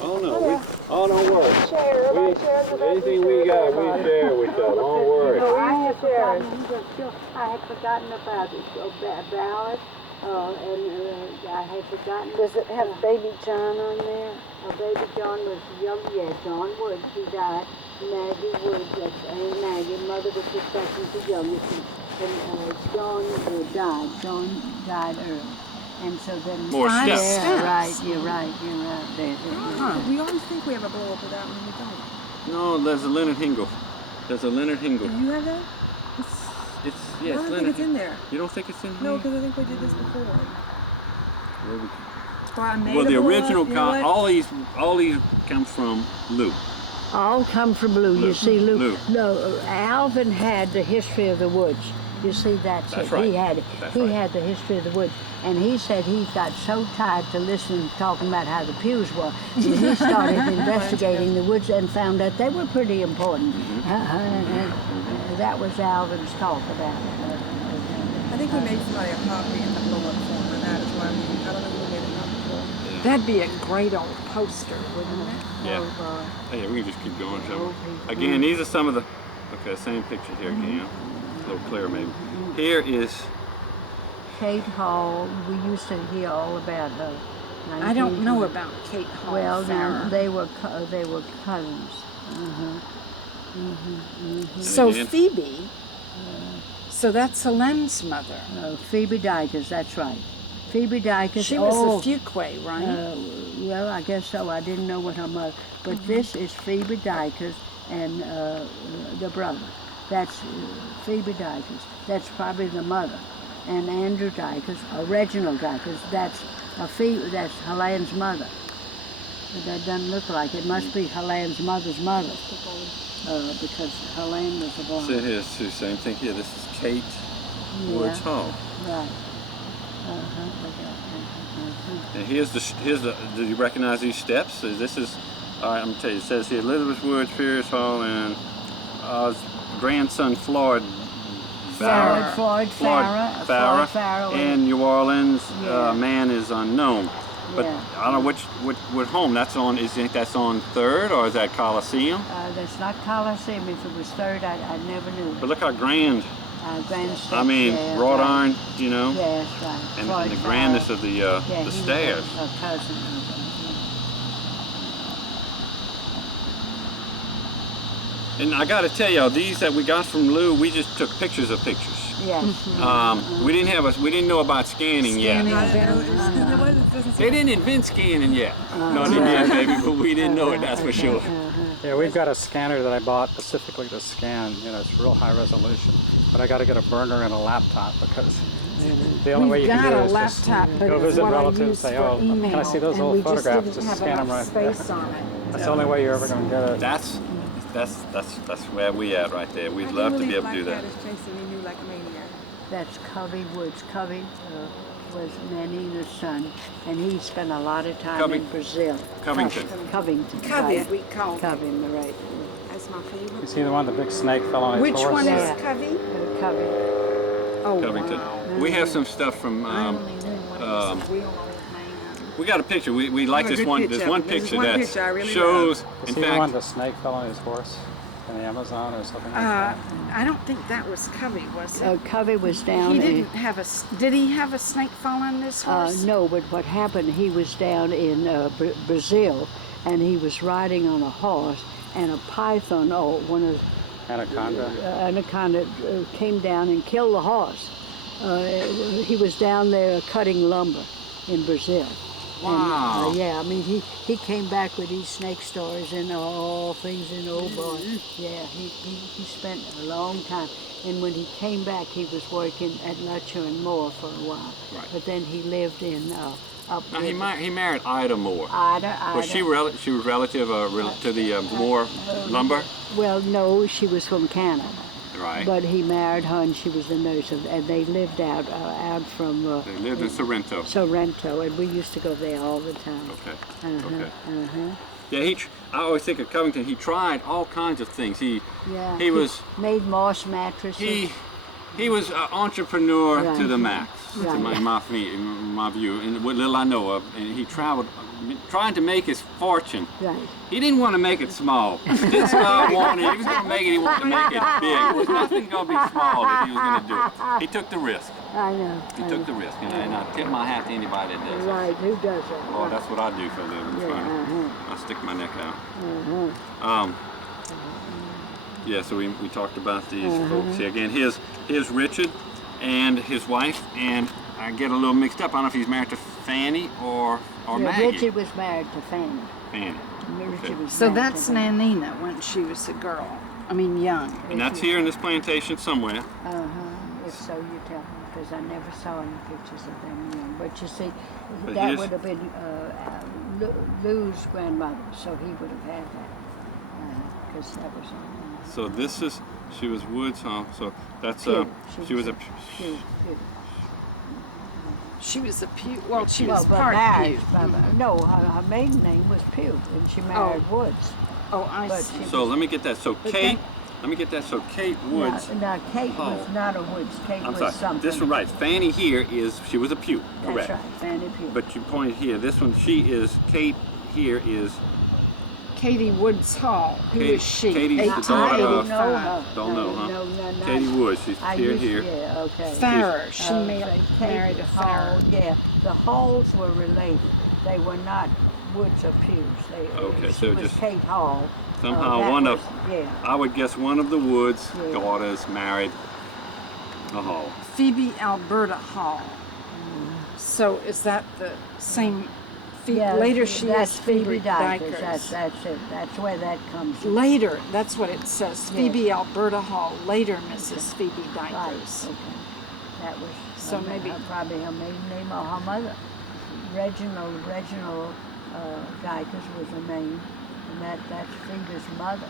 Oh no. Don't worry. Anything we got, we share with you. Don't worry. I had forgotten about it. Ballad, and I had forgotten. Does it have Baby John on there? Baby John was young. Yeah, John Woods. He died. Maggie Woods. That's Aunt Maggie. Mother was the second to youngest. And John died. John died early. And so then. More Five steps. steps. Yeah, right. You're right. You're right. There. We always think we have a blow up with that one, we don't. No, there's a Leonard Hingle. There's a Leonard Hingle. Do you have that? It's I yeah, don't it's think Leonard. it's in there. You don't think it's in here? No, because I think we did this before. Well, So I made well, a the blow up, original you know what? all these come from Lou. All come from Lou. Lou. You see, Lou. No, Alvin had the history of the woods. You see, that's That's it. right. He had it. That's He right. had the history of the woods, and he said he got so tired to listen talking about how the pews were. that He started investigating the woods and found that they were pretty important. And that was Alvin's talk about it. I think we made somebody a copy in the blow up form, and that is why I don't know who made it up before. That'd be a great old poster, wouldn't it? Yeah. Oh, Oh, yeah, we can just keep going, shall we? Again, these are some of the. Okay, same picture here again. A little clearer, maybe. Here is. Kate Hall. We used to hear all about her. I don't know about Kate Hall. Well, now Farrer. they were cousins. So again? Phoebe. So that's Helen's mother. Phoebe Dykers, that's right. Phoebe Dykers. She was a Fuquay, right? Well, I guess so. I didn't know what her mother. But this is Phoebe Dykers and the brother. That's Phoebe Dykers. That's probably the mother. And Andrew Dykers, Reginald Dykers. That's Helen's mother. But that doesn't look like it. Must be Helen's mother's mother, because Helen was a So blonde. here's too, same thing here. This is Kate Woods Hall. Right. And here's the, do you recognize these steps? So this is, all right, I'm gonna tell you, it says here, Elizabeth Woods, Pierce Hall, and grandson Floyd Farrah. Floyd Farrah. In New Orleans, Yeah. man is unknown. But Yeah. I don't know what home that's on. Is you think that's on 3rd or is that Coliseum? That's not Coliseum. If it was 3rd, I never knew. But look how grand. Grandson. I mean, yeah, wrought right. iron, you know, Yeah, that's right. and Floyd the Farrah. grandness of the Yeah, he was stairs. a cousin of And I got to tell y'all, these that we got from Lou, we just took pictures of pictures. Yes. We didn't know about scanning yet. Doesn't They didn't invent scanning yet. No, they didn't, baby, but we didn't know it, that's for sure. Yeah, we've got a scanner that I bought specifically to scan. You know, it's real high resolution. But I got to get a burner and a laptop because the only way We've you can got do a it is just laptop, but go it's visit what I relatives, use say, for oh, email, can I see those and old we just photographs? didn't Just have scan them enough right there. space on it. That's the only way you're ever going to get it. That's where we at right there. We'd love to be able to do that. Chasing you like a maniac. That's Covey Woods. Covey was Nanina's son, and he spent a lot of time in Brazil. Covington. Covington. Covey, right. we call it. Covey, right. That's my favorite. You see the one, the big snake fell on his Which horse? one Yeah. is Covey? Covey. Oh, Covington. wow. We have some stuff from, I only knew when it was a real old man. we got a picture. We like Oh, a this good one. picture. There's one There's picture one that picture I really shows, You in see the one, fact, the snake fell on his horse in the Amazon or something like Uh, that? I don't think that was Covey, was it? Covey was down He in. didn't have did he have a snake fall on this horse? No, but what happened, he was down in Brazil, and he was riding on a horse, and a python, one of anaconda came down and killed the horse. He was down there cutting lumber in Brazil. Wow. And, yeah, I mean, he came back with these snake stories and all things, and oh boy, yeah, he spent a long time. And when he came back, he was working at Lutcher and Moore for a while. Right. But then he lived in up now he with married Ida Moore. Ida. Was she she was relative to the Moore lumber? Well, no, she was from Canada. Right. But he married her, and she was a nurse, and they lived out from They lived in Sorrento. Sorrento, and we used to go there all the time. Okay. Uh-huh, uh-huh. Yeah, I always think of Covington. He tried all kinds of things. He was made moss mattresses. he was an entrepreneur Right. to the max, Right. to my view, and what little I know of. And he traveled, trying to make his fortune. Right. He didn't want to make it small. This guy wanted, he was going to make it, he wanted to make it big. It was nothing going to be small that he was going to do it. He took the risk. I know. He took the risk, and I tip my hat to anybody that does it. Right, who does that? Lord, that's what I do for a living. Yeah, I stick my neck out. uh-huh. Yeah, so we talked about these folks here. Again, here's Richard and his wife, and I get a little mixed up. I don't know if he's married to Fanny or Maggie. Richard was married to Fanny. Fanny. Richard was So married that's to Fanny. Nanina when she was a girl. I mean, young. And that's here in this plantation somewhere. Uh-huh. If so, you tell me, because I never saw any pictures of them young. But you see, But that here's- would have been Lou's grandmother, so he would have had that, because that was. So this is, she was Woods Home. So that's Pew. she was a. Pew. She was a Pew. Well, she Well, was but part married, Pew. no, her maiden name was Pew, and she married Woods. Oh, I But see. So let me get that. So But Kate, let me get that. So Kate Woods. Now Kate Hall. was not a Woods. Kate I'm was sorry. something. This one right. Fanny here is she was a Pew. Correct. That's right, Fanny Pew. But you pointed here. This one, she is Kate. Here is Katie Woods Hall. Who is she? Katie's the 1885. daughter of- know her. Don't know, huh? No. Katie Woods. She's I here. used, Here. Yeah, okay. Farrer. She Okay, married Kate a Hall, Farrer. yeah. The Halls were related. They were not Woods or Pews. Okay, she so was just Kate Hall. Somehow That one was- of, yeah. I would guess one of the Woods Yeah. daughters married a Hall. Phoebe Alberta Hall. So is that the same? Yeah, Later she that's is Phoebe Dykers. Dykers. That's it. That's where that comes from. Later, that's what it says. Yeah. Phoebe Alberta Hall. Later, Mrs. Phoebe Right. Dykers. Okay. That was So her, maybe- probably her maiden name or her mother. Reginald Dykers was her name, and that's Frida's mother.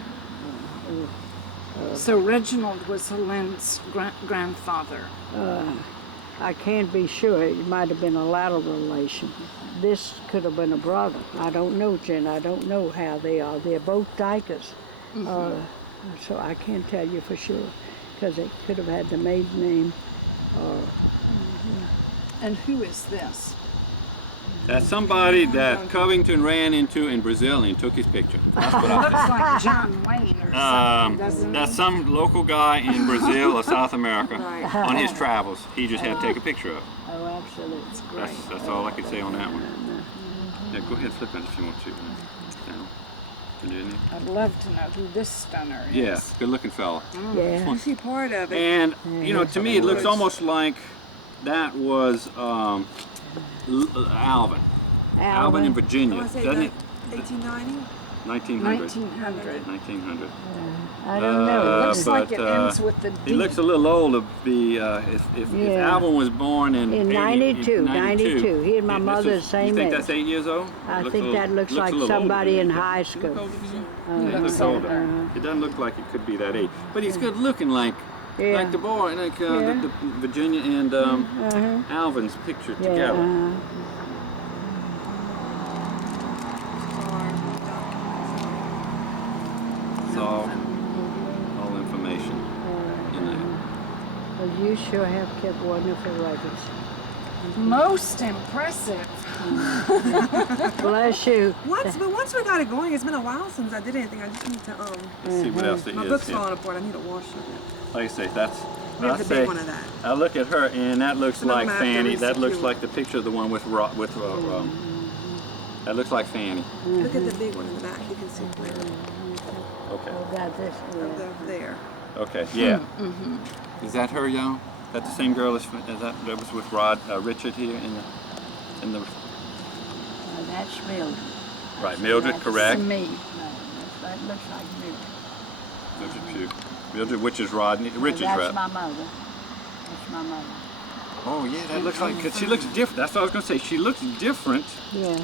So Reginald was Helen's grandfather. I can't be sure. It might have been a lateral relation. This could have been a brother. I don't know, Jen. I don't know how they are. They're both Dykers. So I can't tell you for sure, because they could have had the maiden name. And who is this? That's somebody that Covington ran into in Brazil and took his picture. That's what I Looks like John Wayne or something, doesn't That's it? some local guy in Brazil or South America Right. on his travels. He just had to take a picture of it. Oh, absolutely. It's great. That's all I could say on that one. Yeah, go ahead, flip it if you want to. Down. Can you do it? I'd love to know who this stunner is. Yeah, good looking fella. Yeah. You see part of it. And, you know, to me it looks almost like that was Alvin. Alvin in I Virginia, want to say doesn't it? 1890. 1900. 1900. 1900. I don't know. Looks like it but, ends with the D. He looks a little old to be, if Yeah. Alvin was born in In 92. 92. He and my this mother is- the same You think age. that's 8 years old? I Looks think a little- that looks a like little older somebody than in that. high Look school. over here. It looks older. It doesn't look like it could be that age. But he's good looking like Yeah. the boy, like Yeah. the Virginia and Alvin's picture Yeah. together. It's all information in there. Well, you sure have kept wonderful records. Most impressive. Bless you. Once we got it going, it's been a while since I did anything. I just need to Let's see what else there my is book's here. falling apart. I need to wash it. Like I say, that's. We have I the say, big one of that. I look at her, and that looks Some of like them after Fanny. it's That looks secure. like the picture of the one with that looks like Fanny. Look at the big one in the back. You can see clearly. Okay. Oh, got this. Yeah. There. Okay. Yeah. Is that her, y'all? That the same girl as that was with Richard here in the That's Mildred. right Mildred, That's correct? Me. That looks like Mildred. Mildred Pugh. Mildred, which is Richard's That's rep. my mother. That's my mother. Oh yeah, that looks like, cause she looks different. That's what I was gonna say. She looks different Yeah.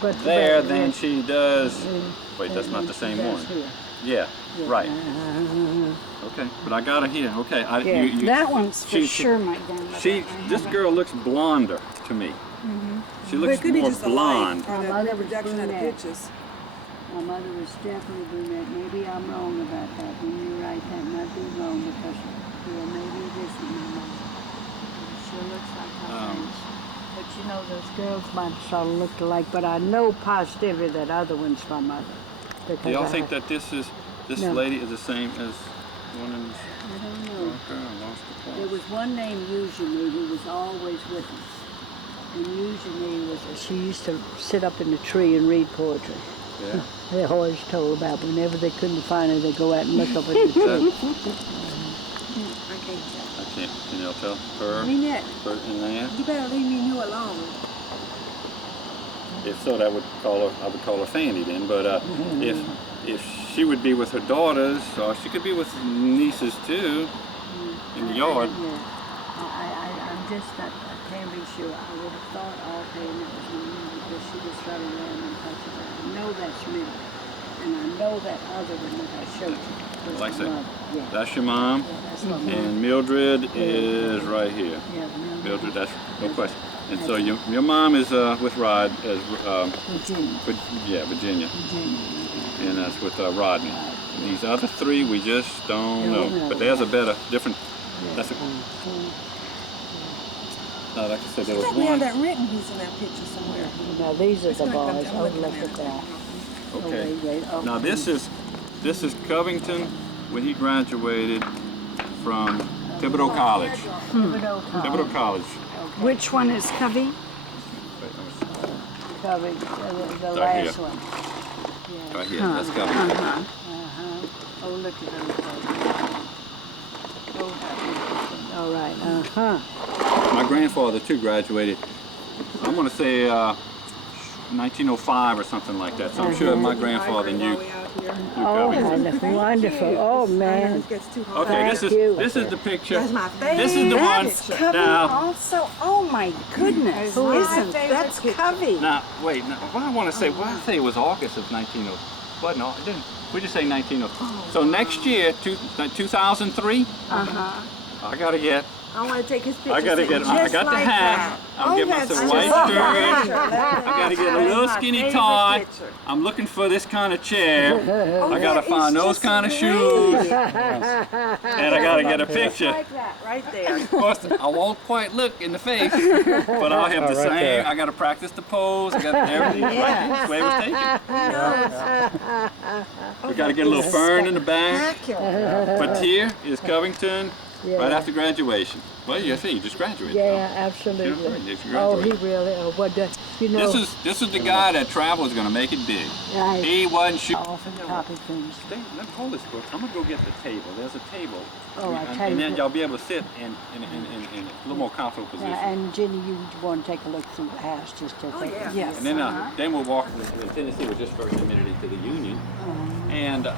But there but- than yeah. she does. Yeah. Wait, that's not the same That's one. here. Yeah, right. Uh-huh. Okay, but I got her here. Okay, Yeah, That one's for she- sure my grandmother. This girl looks blonder to me. She looks more blonde. Or My the mother was reproduction of the brunette. pictures. My mother was definitely brunette. Maybe I'm wrong about that. When you write that, might be wrong because, yeah, maybe it isn't my mother. It sure looks like her face. But you know, those girls might sort of look alike, but I know positively that other one's my mother. Do y'all think that this No. lady is the same as one in I don't know. I lost the There plot. was one named Eugenie who was always with him. And Eugenie she used to sit up in the tree and read poetry. Yeah. They always told about whenever they couldn't find her, they'd go out and look up at the tree. I can't I can't. Can y'all tell her? tell. Lynette, Her in there? you better leave me new alone. If so, I would call her Fanny then. But if she would be with her daughters, or she could be with nieces too, in the yard. Yeah. I'm just not, I can't be sure. I would have thought offhand it was me because she was running around and touching her. I know that's me. And I know that other one that I showed you was Like I my say, mother. Yeah. that's your mom, Yeah, that's my mom. and Mildred is right here. Yeah, Mildred, that's no question. And so your mom is with Rod as Virginia. Virginia, Virginia. and that's with Rodney. These other three we just don't know. know. But there's a different. That's a. Like I said, there I was think we have one. that written piece in that picture somewhere. Now these are the gonna come boys. down Oh, looking look at at it. that. Okay. Oh, wait. Oh, Now this is Covington when he graduated from Thibodeau College. Thibodeau College. Which one is Covey? Covey, the Right last here. one. Yeah. Right here. That's Covington. Uh-huh. Oh, look at those boys. Oh, that was all right. Uh-huh. My grandfather too graduated. I want to say 1905 or something like that. So I'm sure my grandfather knew. here. Oh, Covington. wonderful. Oh, I know man. it gets too hot. Okay, Thank you. this is the picture. That's my favorite. This is the one. That's Covey Now, also. Oh my goodness. Who is Isn't it? that's Covey? now, wait. Now, what I want to say, well, I say it was August of 1900. What? No, it didn't. We just say 1900. So next year, 2003. I gotta get. I want to take his picture. I gotta get. I got the hat. I'm getting myself a white shirt. I gotta get a little skinny tie. I'm looking for this kind of chair. I gotta find those kind of shoes. And I gotta get a picture. Like that, right there. Of course, I won't quite look in the face, but I'll have the right same. there. I gotta practice the pose. I got everything right. That's the way it was taken. We gotta get a little fern in the back. But here is Covington right after graduation. Well, you see, you just graduated. Yeah, You absolutely. just Oh, he graduated. really, you know. This is the guy that traveled is gonna make it big. Right. He wasn't sure. Often copy things. Stay, let me hold this book. I'm gonna go get the table. There's a table. Oh, I tell and you then what. y'all be able to sit in a little more comfortable position. And Jenny, you want to take a look through the house just to think. yeah. Yes. And then we'll walk. Tennessee was just first admitted into the Union, and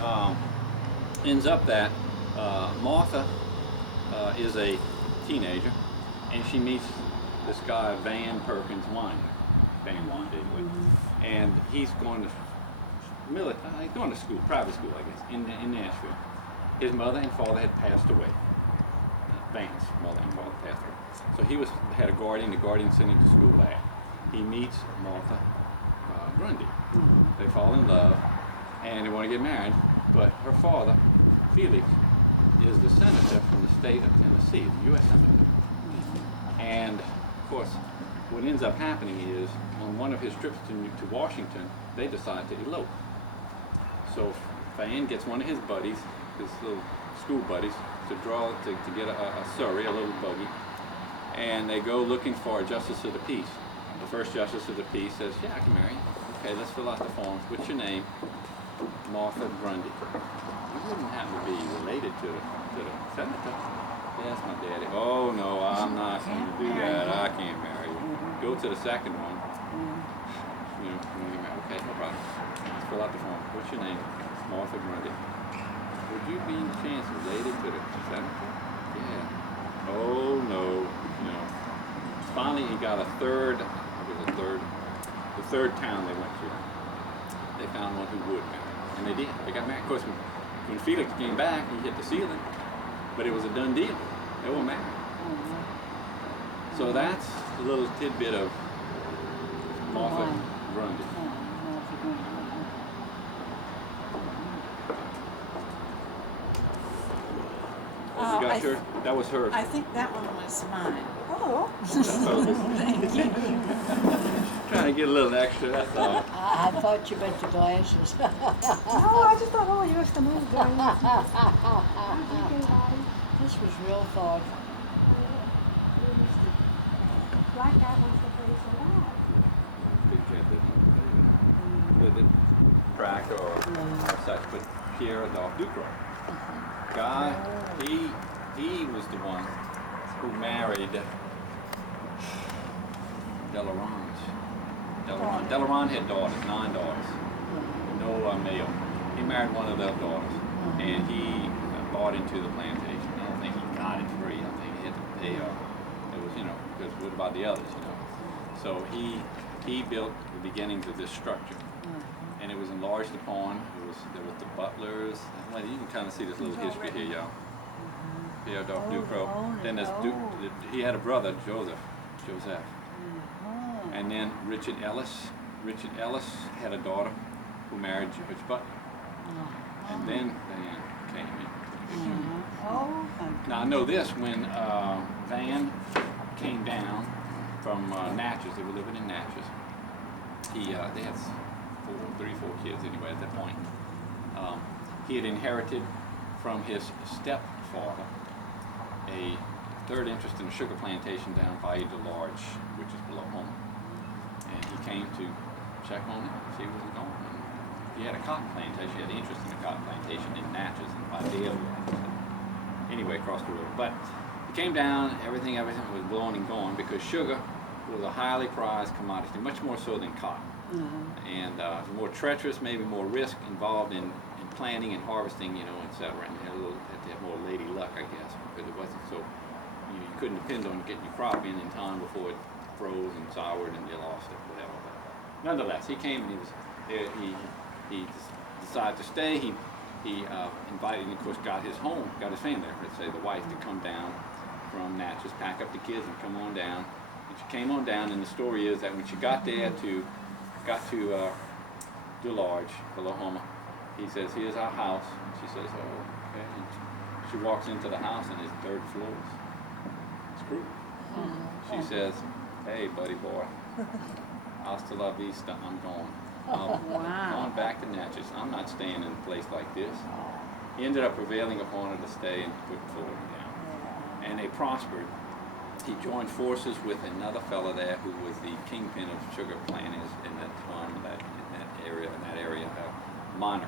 ends up that Martha is a teenager, and she meets this guy Van Perkins Wine, anyway, and he's going to he's going to school, private school, I guess, in Nashville. His mother and father had passed away. Van's mother and father passed away. So he had a guardian. The guardian sent him to school there. He meets Martha Grundy. They fall in love, and they want to get married. But her father, Felix, is the senator from the state of Tennessee, the U.S. senator. And of course, what ends up happening is on one of his trips to Washington, they decide to elope. So Van gets one of his buddies, his little school buddies, to get a surrey, a little buggy, and they go looking for a justice of the peace. The first justice of the peace says, "Yeah, I can marry you." Okay, let's fill out the forms. What's your name? Martha Grundy. You wouldn't happen to be related to the senator? Yes, my daddy. Oh no, I'm not going to do that. I can't marry you. Go to the second one. You want to get married? Okay, no problem. Let's fill out the form. What's your name? Martha Grundy. Would you be any chance related to the senator? Yeah. Oh no. Finally, he got the third town they went to. They found one who would marry, and they did. They got married. Of course, when Felix came back, he hit the ceiling, but it was a done deal. They were married. So that's a little tidbit of Martha Grundy. You got your? That was hers. I think that one was mine. Oh. Trying to get a little extra, that's all. I thought you meant the glasses. No, I just thought, oh, you're the move, girl. This was real thoughtful. Black guy wants to play so loud. Big cat with it, crack or such, but DV5002 guy, he was the one who married Delaron had daughters, 9 daughters, no male. He married one of their daughters, and he bought into the plantation. I don't think he got it free. I think he had to pay. It was, because what about the others, So he built the beginnings of this structure, and it was enlarged upon. There was the butlers. Well, you can kind of see this little history here, y'all. DV5002. Then there's he had a brother, Joseph, and then Richard Ellis. Richard Ellis had a daughter who married George Butler, and then Van came in. Now I know this when Van came down from Natchez. They were living in Natchez. They had 3 or 4 kids anyway at that point. He had inherited from his stepfather a third interest in a sugar plantation down Valle de Large, which is below home. And he came to check on it, see where it was going. And he had a cotton plantation. He had interest in a cotton plantation in Natchez and Vidal. Anyway, across the river. But he came down, everything was blowing and going because sugar was a highly prized commodity, much more so than cotton. And more treacherous, maybe more risk involved in planting and harvesting, you know, et cetera, and had to have more lady luck, I guess, because it wasn't so, you couldn't depend on getting your crop in time before it froze and soured and you lost it, whatever. But nonetheless, he came and he decided to stay. He invited, and of course got his family, let's say the wife, to come down from Natchez, pack up the kids and come on down. And she came on down, and the story is that when she got to DeLarge, Oklahoma, he says, "Here's our house." And she says, "Oh, okay." And she walks into the house, and it's dirt floors. Screw. She says, "Hey, buddy boy, hasta la vista, I'm going. I'm going back to Natchez. I'm not staying in a place like this." He ended up prevailing upon her to stay and put forward down. And they prospered. He joined forces with another fella there who was the kingpin of sugar planters in that time, in that area.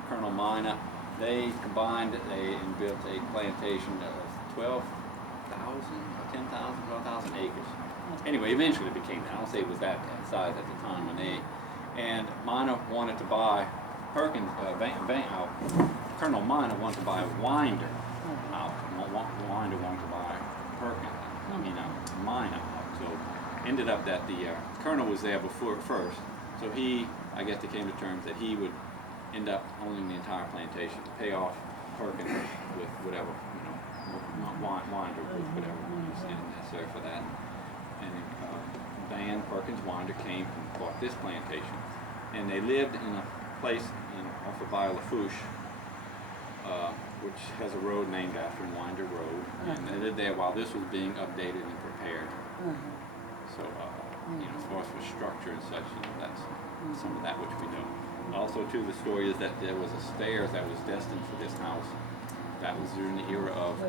Colonel Minor. They combined and built a plantation of 12,000 acres. Anyway, eventually it became that. I don't say it was that size at the time and Minor wanted to buy Perkins, Colonel Minor wanted to buy Winder out. Winder wanted to buy Perkins, Minor out. So ended up that the Colonel was there before first. So I guess they came to terms that he would end up owning the entire plantation to pay off Perkins with whatever, Winder with whatever was necessary for that. And Van Perkins Winder came and bought this plantation. And they lived in a place off of Bayou Lafourche, which has a road named after him, Winder Road. And they lived there while this was being updated and prepared. So, as far as for structure and such, that's some of that which we know. Also, too, the story is that there was a stairs that was destined for this house. That was during the era of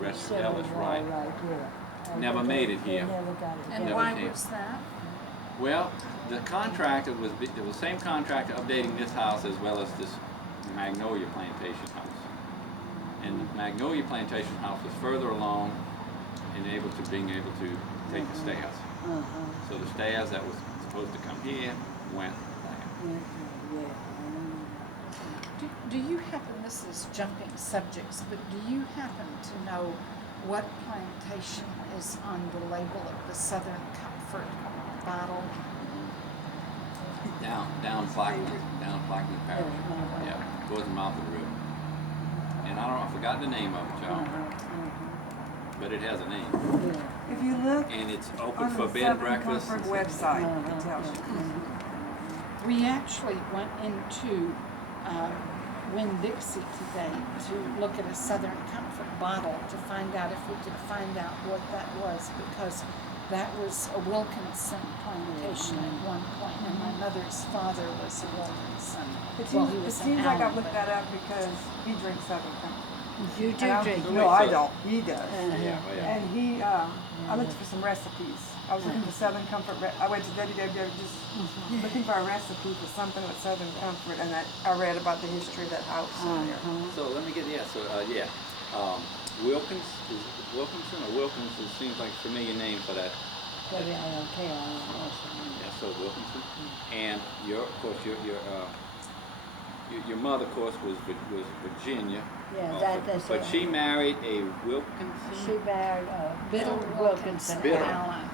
Rest Ellis, right? Never made it here. And Never why came. was that? Well, the contractor was the same contractor updating this house as well as this Magnolia Plantation house. And the Magnolia Plantation house was further along and being able to take the stairs. So the stairs that was supposed to come here went there. Do you happen, this is jumping subjects, but do you happen to know what plantation is on the label of the Southern Comfort bottle? Down Plaquemine Parish. Yeah, towards the mouth of the river. And I forgot the name of it, y'all. But it has a name. If you look And it's open on for the bed and Southern breakfast. Comfort website, it tells you. We actually went into Winn-Dixie today to look at a Southern Comfort bottle to find out if we could find out what that was, because that was a Wilkinson plantation at one point, and my mother's father was a Wilkinson. It Well, seems, he it was an seems like I Allen, looked but- that up because he drinks Southern Comfort. You do And I'm- drink. No, I don't. He does. Yeah. And he, I looked for some recipes. I was looking for Southern Comfort. I went to www just looking for a recipe for something with Southern Comfort, and I read about the history of that house in there. So let me get Wilkins, is it Wilkinson or Wilkinson seems like a familiar name for that. Yeah, so Wilkinson. And your mother, of course, was Virginia. Yeah, also, that's but it. she married a Wilkinson. She married Biddle Wilkinson Biddle. Allen.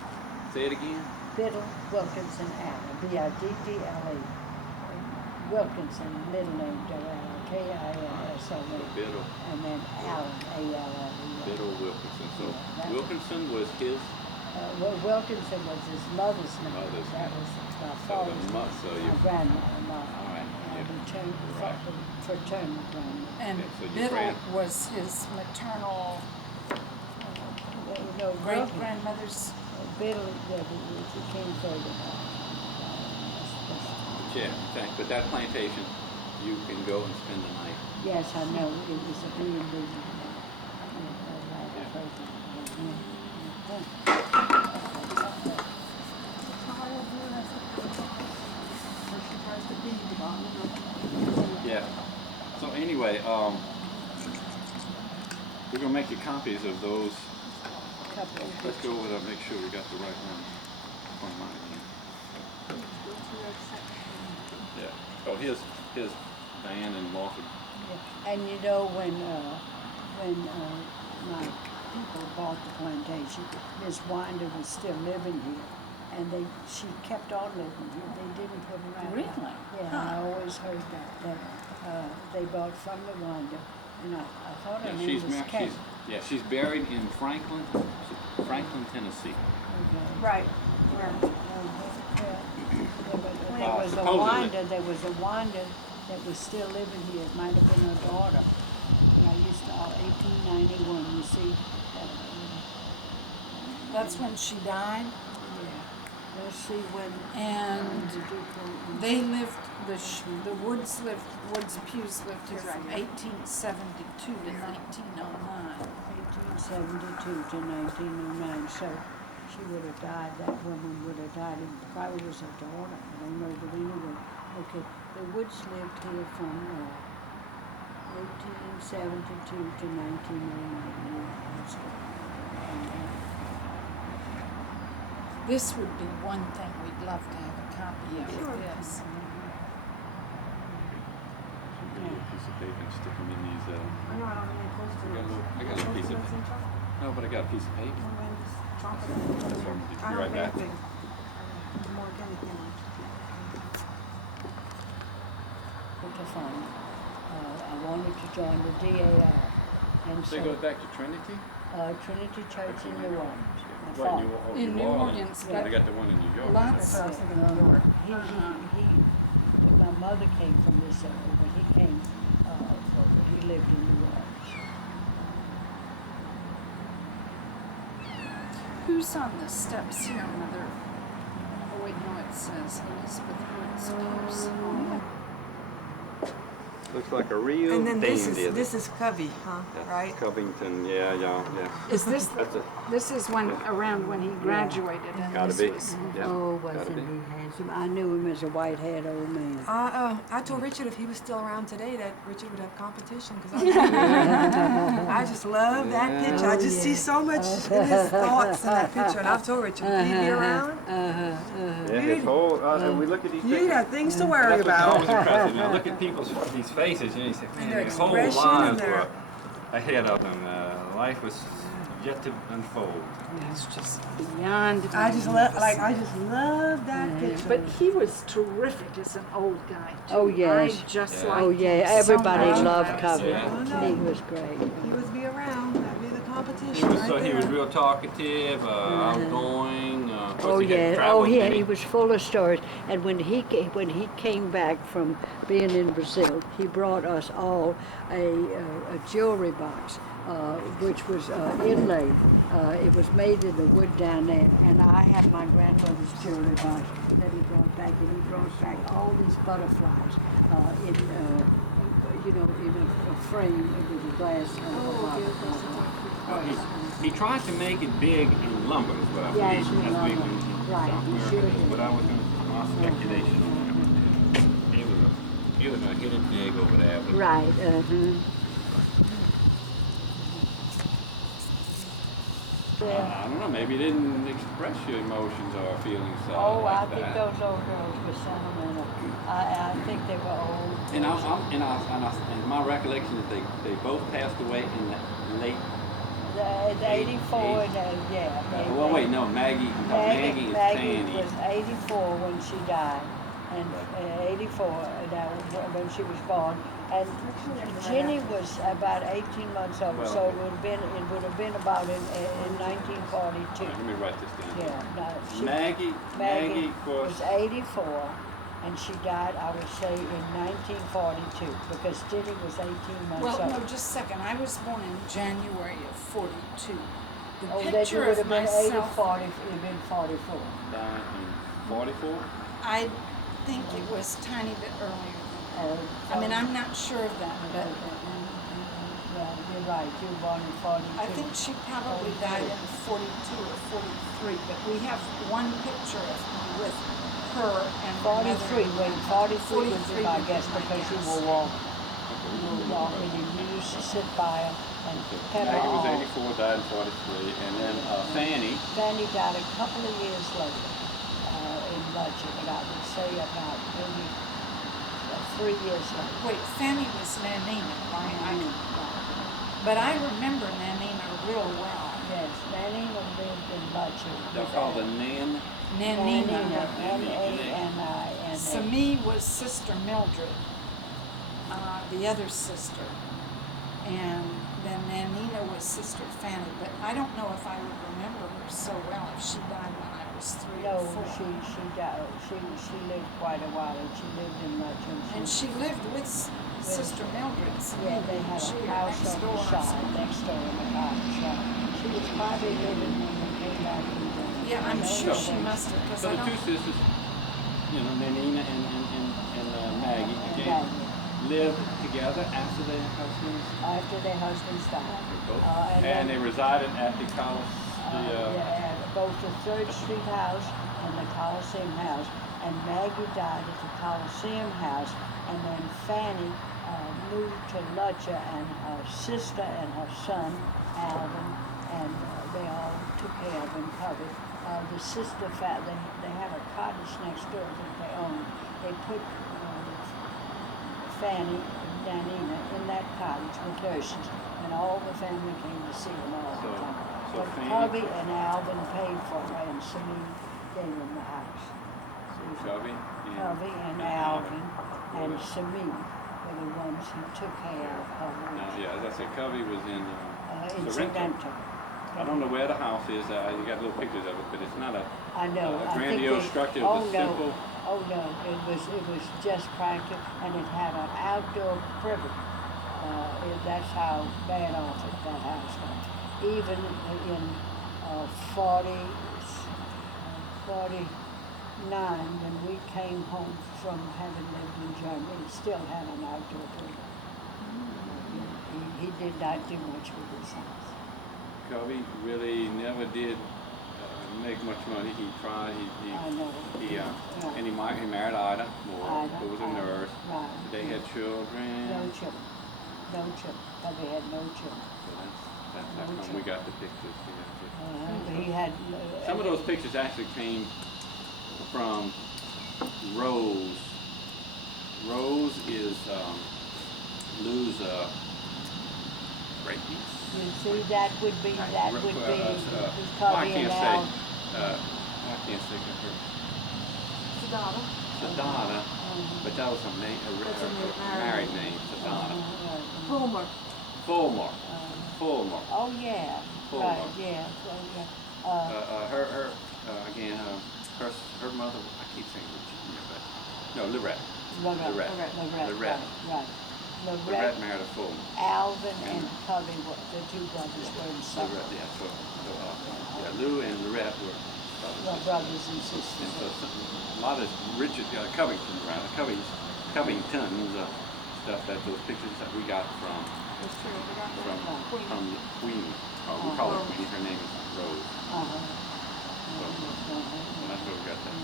Say it again. Biddle Wilkinson Allen, Biddle. Wilkinson, middle name Kilson, Biddle. and then Allen, A-L-L-E. Biddle Wilkinson. So Yeah, Wilkinson was his. Wilkinson was his mother's name. Mother's That name. was my So father's so name. you. My grandmother, All right. Yeah. fraternal grandmother. And Yeah, so your Biddle was his maternal No, great-grandmother's. Biddle, yeah, he came further. Yeah, thanks. But that plantation, you can go and spend the night. Yes, I know, it was a B&B. Yeah. So anyway, we're gonna make you copies of those. Let's go over that, make sure we got the right one. On mine again. Yeah. Oh, here's Diane and Walford Yeah. And you know, when my people bought the plantation, Miss Winder was still living here, and she kept on living here. They didn't put her out. Really? Yeah, I always heard that they bought from the Winder, and I thought her name was Kate. She's buried in Franklin, Tennessee. Okay. Right. Yeah, but there was a Supposedly. Wanda, that was still living here. It might have been her daughter. And I used to, 1891, you see. That's when she died, Yeah. Let's see when. and they lived, the Woods Pews lived here from 1872 to 1909. 1872 to 1909, so she would have died, that woman would have died, and probably was her daughter, I don't know, but anyway. Okay, the Woods lived here from 1872 to 1909. Yeah, that's good. This would be one thing we'd love to have a copy of, yes. Piece of paper and stick them in these. I know I don't need close to it. I got a little piece of paper. No, but I got a piece of paper. I don't Be right back. have anything. More than anything. To find. I wanted to join the DAR, and So it goes back to Trinity? Trinity Church in New Orleans. I What, thought. In New Orleans, I got the one in New York. lots I was of, thinking New York. My mother came from this area, but he came, he lived in New Orleans. who's on the steps here, Mother? Oh wait, no, it says Elizabeth Woods Pews. Looks like a real And then dandy. this is Covey, huh? That's Right? Covington, yeah. Is this, That's a, this is when, around when he graduated, and gotta this be. was, Yeah, Oh, gotta wasn't be. he handsome? I knew him as a white-haired old man. I told Richard if he was still around today that Richard would have competition because I just love that picture. I just see so much in his thoughts in that picture, and I've told Richard if he'd be around, Yeah, his whole, we look at these you'd pictures. have things to worry That's what's about. always impressive. You know, look at people's these faces, you know, you say, And man, their their whole expression lives and their- were ahead of them. Life was yet to unfold. it's just beyond. I just love that picture. But he was terrific as an old guy, too. Oh, yes. I just Yeah. liked Oh, yeah, him so everybody much. loved Covey. Yeah. He was great. he was be around, that'd be the He competition was, right he was there. real talkative, outgoing. Of course, Oh he had yeah, traveled he many- was full of stories. And when he came back from being in Brazil, he brought us all a jewelry box, which was inlaid. It was made in the wood down there, and I have my grandmother's jewelry box that he brought back, and he brought back all these butterflies in a frame with a glass. He tried to make it big in lumber, is what I Yes, believe. in That's big lumber. in Right, South he America. sure That's did. what I was my speculation on him. He was gonna hit it big over there. But Right. I don't know. Maybe he didn't express your emotions or feelings. Oh, like I think that. those old girls were sentimental. I think they were old. And my recollection is they both passed away in the late. The 84 and yeah. Well, wait, no, Maggie and Maggie Fanny. was 84 when she died, and 84 when she was born. And Jenny was about 18 months old, Well, so it would have been about in 1942. Let me write this down. Yeah, no, Maggie was 84, and she died, I would say, in 1942, because Jenny was 18 months Well, old. no, just a second. I was born in January of 42. The Oh, then you picture would of have been myself, 40, you'd been 44. Died in 44. I think it was a tiny bit earlier. I mean, I'm not sure of that, but Well, you're right, you were born in 42. I think she probably died in 42 or 43, but we have one picture of me with her and my mother 43, and wait, grandmother. 43 would be my guess, would be my because you guess. were walking. You were walking, and you used to sit by her and pet her Maggie was all. 84, died in 43, and then Fanny. Fanny died a couple of years later in Lutcher, but I would say about maybe 3 years later. Wait, Fanny was Nanina, right? But I remember Nanina real well. Yes, Nanina lived in Lutcher. They're called the Nan. Nanina. Nanina. Sami was Sister Mildred, the other sister. And then Nanina was Sister Fanny, but I don't know if I would remember her so well if she died when I was 3 No, or 4. she died. She lived quite a while, and she lived in Lutcher. And she lived with Sister Mildred. Yeah, they had She a lived house next on door the or side, something. next door in the cottage shop. She was probably living when they came back from the. Yeah, I'm sure she must have, because So I the two don't. sisters, you know, Nanina and Maggie, again, Maggie. lived together after their husbands. After their husbands died. Both. then- And they resided at the college. Yeah, both the 3rd Street house and the Coliseum house. And Maggie died at the Coliseum house. And then Fanny moved to Lutcher, and her sister and her son, Alvin, and they all took care of and covered. The sister, they had a cottage next door that they owned. They put Fanny and Nanina in that cottage with nurses, and all the family came to see them all the time. So But Fanny- Cubby and Alvin paid for her, and Sami gave them the house. Cubby Cubby and Alvin and Sami were the ones who took care of her. Yeah, as I said, Cubby was in In Sorrento. Sorrento. I don't know where the house is. You got little pictures of it, but it's not a I know. a I think grandiose they- structure. Oh, It's no. simple. Oh, no, it was just practical, and it had an outdoor privet. That's how bad off that house got. Even in 49, when we came home from having lived in Germany, it still had an outdoor privet. He did not do much with his house. Cubby really never did make much money. He tried. I know. And he married Ida Moore, Ida, who was a nurse. Right. They had children. No children. No children. Cubby had no children. So that's how come we got the pictures. He had. Some of those pictures actually came from Rose. Rose is Lou's great niece. You see, that would be I Cubby can't and say. Al. I can't think of her. Sadada. Sadana, but that was a married name. Sadana. Fulmer. Fulmore. Fulmore. Oh, yeah. Full Right, mark. yeah. So, yeah. Her mother. I keep saying Virginia, but no, Lorette. Lorette. Lorette. Right. Lorette married a Fulmore. Alvin and Cubby, the two brothers were in summer. Lorette, yeah. So Lou and Lorette were Brothers and and sisters. so a lot of Richard Covington around. Covington's stuff. That those pictures that we got from Queenie. We call her Queenie. Her name is Rose. And that's where we got that.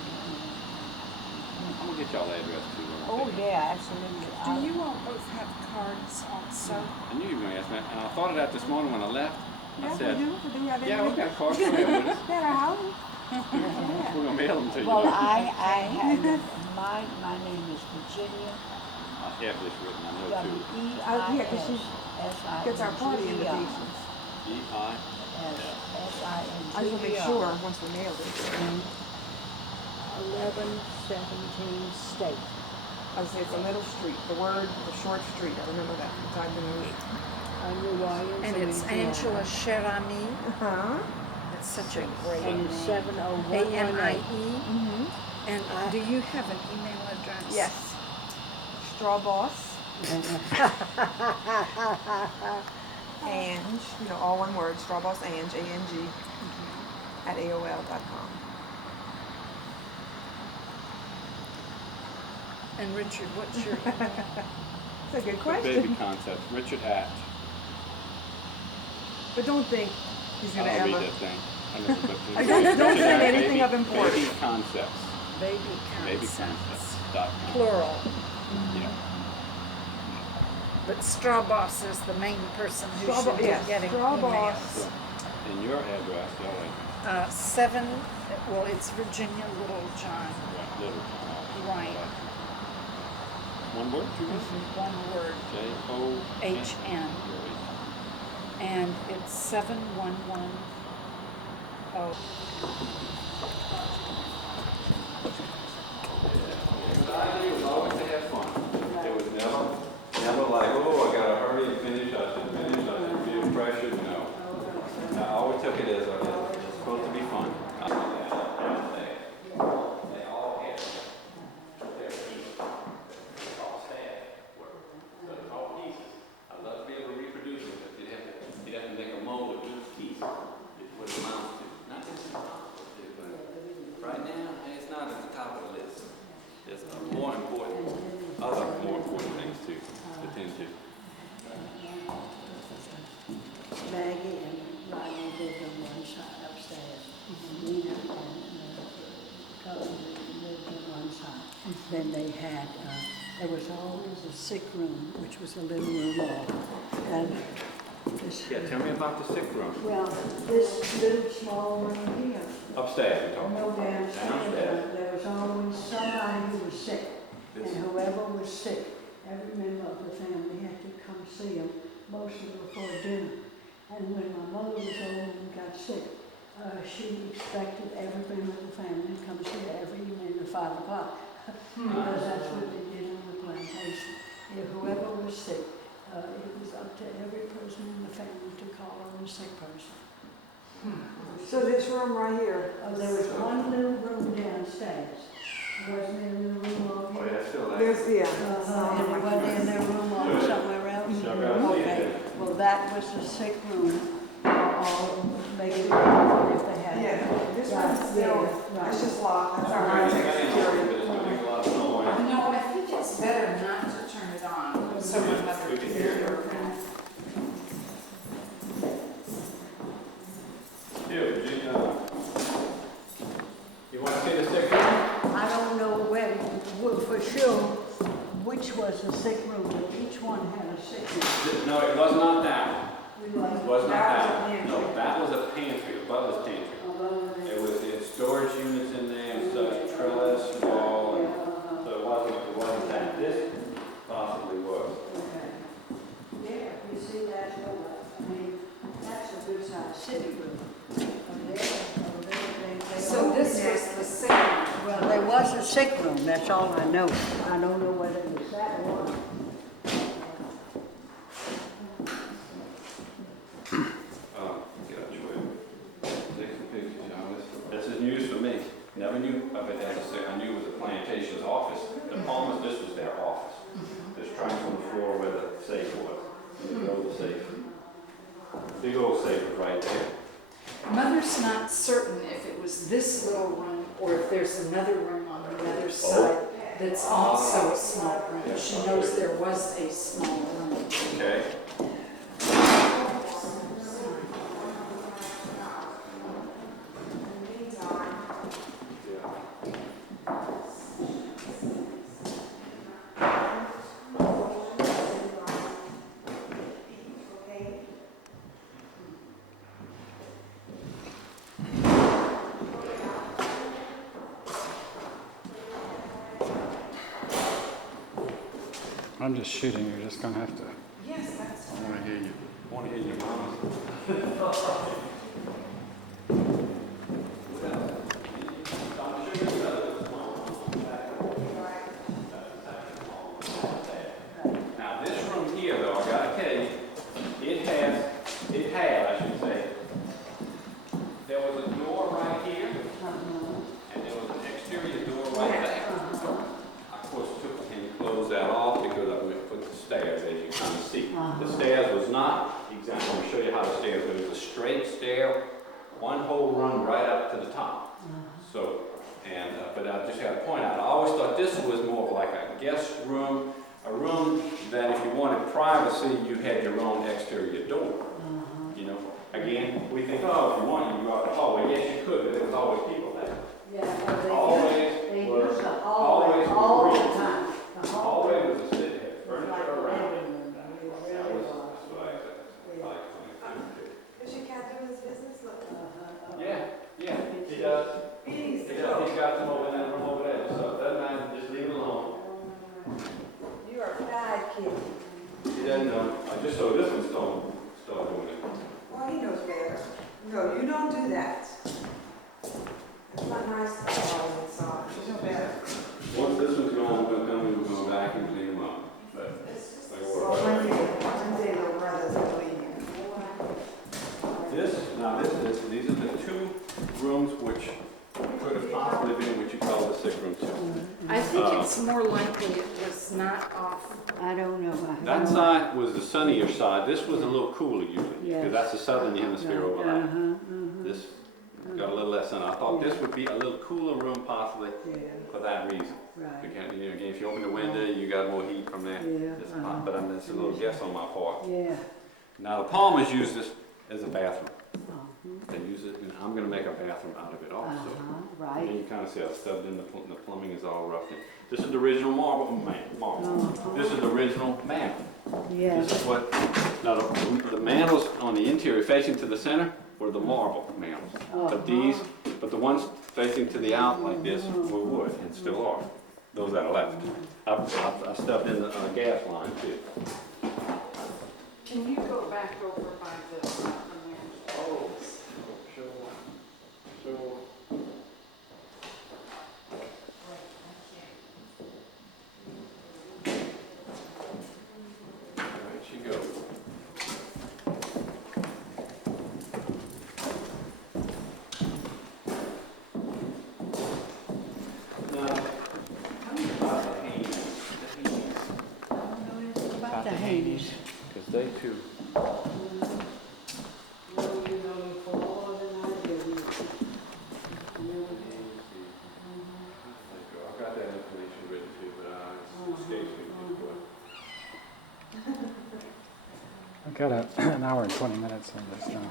I'm gonna get y'all the address too. Oh, yeah, absolutely. Do you all both have cards also? I knew you were gonna ask me that, and I thought of that this morning when I left. I Yes, said, we do. We do have yeah, we got a card from there with us. At our house. We're gonna mail them to you. Well, I had, my name is Virginia I have this written, I know too. Yeah, 'cause she gets our party W-E-I-S-S-I-N-G-E-R. invitations. E-I. I just want to make sure once we mail it. 1117 State. I was say it's a little street. The short street. I remember that from time to time. New Orleans. And it's Louisiana. Angela Cherami. Huh? It's such a great And name. it's 70118. A-M-I-E. And do you have an email address? Yes. Straw Boss. Ange, all one word, Straw Boss Ange, A-N-G, at AOL.com. And Richard, what's your email? That's a good The question. baby concept, Richard at. But don't think he's going to I'll read ever. that thing. I never put I it. don't Richard say at anything of baby importance. concepts. Baby concepts. Babyconcepts.com. Plural. Yeah. But Straw Boss is the main person who Straw should Bo- be yes, getting Straw emails. Boss. And your address, y'all have 7, well, it's Virginia Littlejohn. Little Town. Right. One word, two words? One word, J-O-H-N. HN, and it's 7110. The idea was always to have fun. It was never like, oh, I gotta hurry and finish, I should feel pressured, no. I always took it as it's supposed to be fun. They all had their pieces. All staff were. So it's all pieces. I'd love to be able to reproduce it, but you'd have to make a mold of each piece. It's what it amounts to. Not just amounts, but right now, it's not at the top of the list. There's other more important things to attend to. Maggie and Rodney lived on one side upstairs. Nina and Colin lived on one side. Then they had, there was always a sick room, which was a little room off. And this, Yeah, tell me about the sick room. well, this little small room here, Upstairs, you're talking no about. downstairs, there was always somebody who was sick. And whoever was sick, every member of the family had to come see him, mostly before dinner. And when my mother was old and got sick, she expected every member of the family to come see her every evening at 5 o'clock. Because that's what they did on the plantation. If whoever was sick, it was up to every person in the family to call on the sick person. So this room right here. There was one little room downstairs. Wasn't there a little room over Oh, here? yeah, still there. There's, yeah. And it wasn't in their room or somewhere else? Sure, I see Okay, it. well, that was the sick room, or maybe if they had. Yeah, this Right, one's still, yeah, it's right. just locked, that's our Right, high-tech it's security. gonna make a lot of noise. No, I think it's better not to turn it on, so my mother We can can hear hear you. Here, Virginia. You want to see the sick room? I don't know for sure which was the sick room, but each one had a sick room. No, it was not that one. We It was not that one. No, that was a pantry, a butler's pantry. It had storage units in there and such, trellis, wall, and so it wasn't that. This possibly was. Yeah, you see, that's what, I mean, that's a good sized sitting room. So this was the second. Well, there was a sick room, that's all I know. I don't know whether it was that one. Get out your way. Take some pictures, John. This is news for me. Never knew of it as I knew it was the plantation's office. The Palmers, this was their office. This track on the floor where the safe was. And the old safe. Big old safe was right there. Mother's not certain if it was this little room or if there's another room on the other side that's also a small room. She knows there was a small room. Okay. I'm just shooting, you're just gonna have to. Yes, that's I want to hear you. I want to hear your mama. Now this room here, though, I gotta tell you, it had, I should say, there was a door right here, and there was an exterior door right there. I, of course, took and closed that off because I went put the stairs, as you kind of see. The stairs was not exactly, I'm going to show you how the stairs, but it was a straight stair, one whole run right up to the top. So, and, but I just got to point out, I always thought this was more of like a guest room, a room that if you wanted privacy, you had your own exterior door. You know, again, we think, oh, if you want, you can go out the hallway. Yes, you could, but there was always people there. Yeah, Always they were, used to always all was the green. time. The whole Always was a sit here, furniture like around. living room, it That really was, was. that's what I like. Is your cat doing his business? Look. Yeah, yeah, he does. He needs He to does. go. He's got some over in that room over there, so it doesn't matter, just leave it alone. You think it's more likely it was not off. I don't know. That side was the sunnier side. This was a little cooler usually, Yes. because that's the southern hemisphere over there. Uh-huh, This got a little less sun. I thought this would be a little cooler room possibly yeah, for that reason. right. Again, again, if you open the window, you got more heat from there. Yeah, It's hot, but it's a little guess on my part. Yeah. Now the Palmers use this as a bathroom. Uh-huh, They use it, and I'm gonna make a bathroom out of it also. And right. then you kind of see I stubbed in the plumbing is all rough. This is the original marble. This is the original mantle. Yes. This is what, now the mantles on the interior facing to the center were the marble mantles. But the ones facing to the out like this were wood and still are. Those that are left. I stubbed in the gas line too. Can you go back over by the? Oh, sure. There she goes. Now, About the Hades. because they too. I've got that information written too, but it escapes me. I've got an hour and 20 minutes on this now.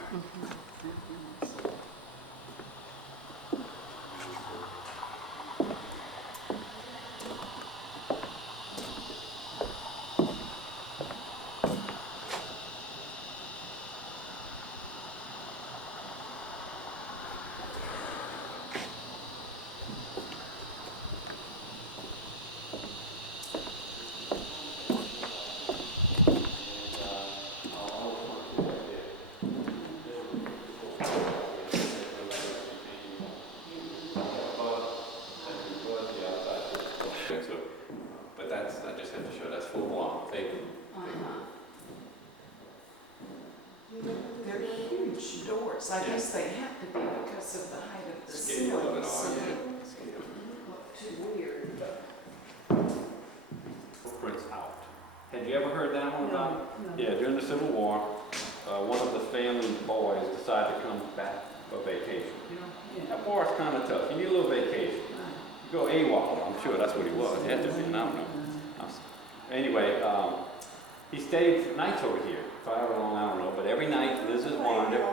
But that's, I just have to show that's full blown, fake. They're huge doors. I guess they have to be because of the height of the Scale of it ceiling, all, so yeah. they look too weird. Footprints out. Had you ever heard that one about? No. Yeah, during the Civil War, one of the family boys decided to come back for vacation. You know, that war's kind of tough. You need a little vacation. You go AWOL, I'm sure that's what he was. He had to be, I don't know. Anyway, he stayed nights over here. For however long, I don't know. But every night, Mrs. Wander,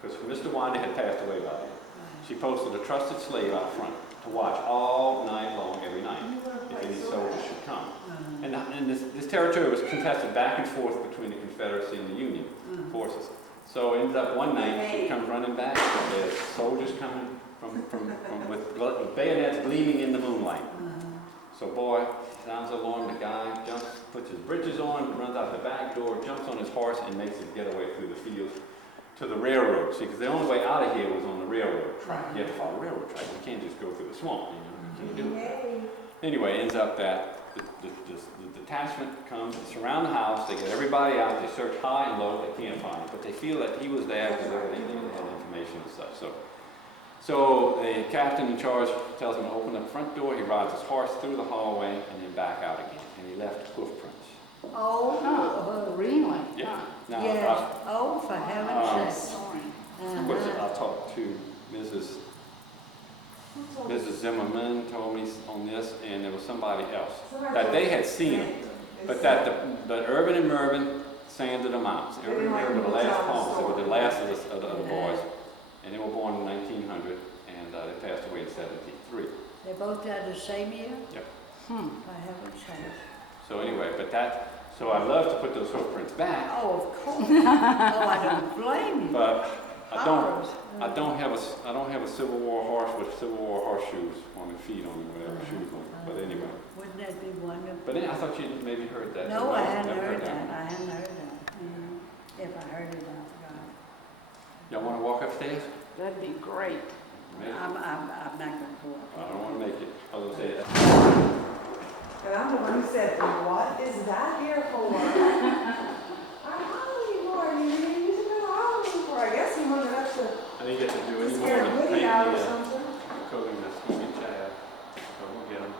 because Mr. Wander had passed away by then, she posted a trusted slave out front to watch all night long, every night, if any soldiers should come. And this territory was contested back and forth between the Confederacy and the Union forces. So it ended up one night, she comes running back, there's soldiers coming with bayonets gleaming in the moonlight. So boy, sounds along, the guy jumps, puts his breeches on, runs out the back door, jumps on his horse, and makes his getaway through the fields to the railroad. See, because the only way out of here was on the railroad track. You have to follow the railroad track. You can't just go through the swamp. You can't do it. Anyway, ends up that the detachment comes and surround the house. They get everybody out. They search high and low. They can't find him, but they feel that he was there because everything they had information and stuff. So the captain in charge tells him to open the front door. He rides his horse through the hallway and then back out again. And he left hoof prints. Oh, Really? Yeah. Now, yes. Oh, for heaven's sake. of course, I talked to Mrs. Zimmerman told me on this, and there was somebody else that they had seen them, but that the Urban and Mervyn sanded them out. Urban and Mervyn were the last poems. They were the last of the boys, and they were born in 1900, and they passed away in 1973. They both died the same year? Yep. For heaven's sake. So anyway, so I'd love to put those hoof prints back, Oh, of course. Oh, I don't blame you. but I don't have a Civil War horse with Civil War horseshoes on the feet on whatever shoes on. But anyway. Wouldn't that be wonderful? But then I thought you maybe heard that. No, I hadn't Never heard that. I hadn't heard that. If I heard it, I forgot. Y'all want to walk upstairs? That'd be great. Maybe. I'm not gonna go up. I don't want to make it. I was going to say that. And I'm the one who said, what is that here for? I'm hungry for you. You should go hungry for. I guess he wanted us to I didn't get to do any more scare than Woody paint out or the something. coding the smoking child. So we'll get them.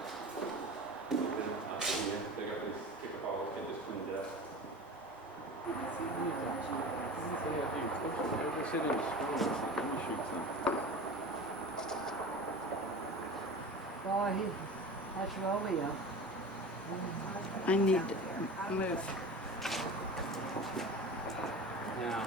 sit in the school. Let me shoot some. Boy, that's Romeo. I need to move. Now,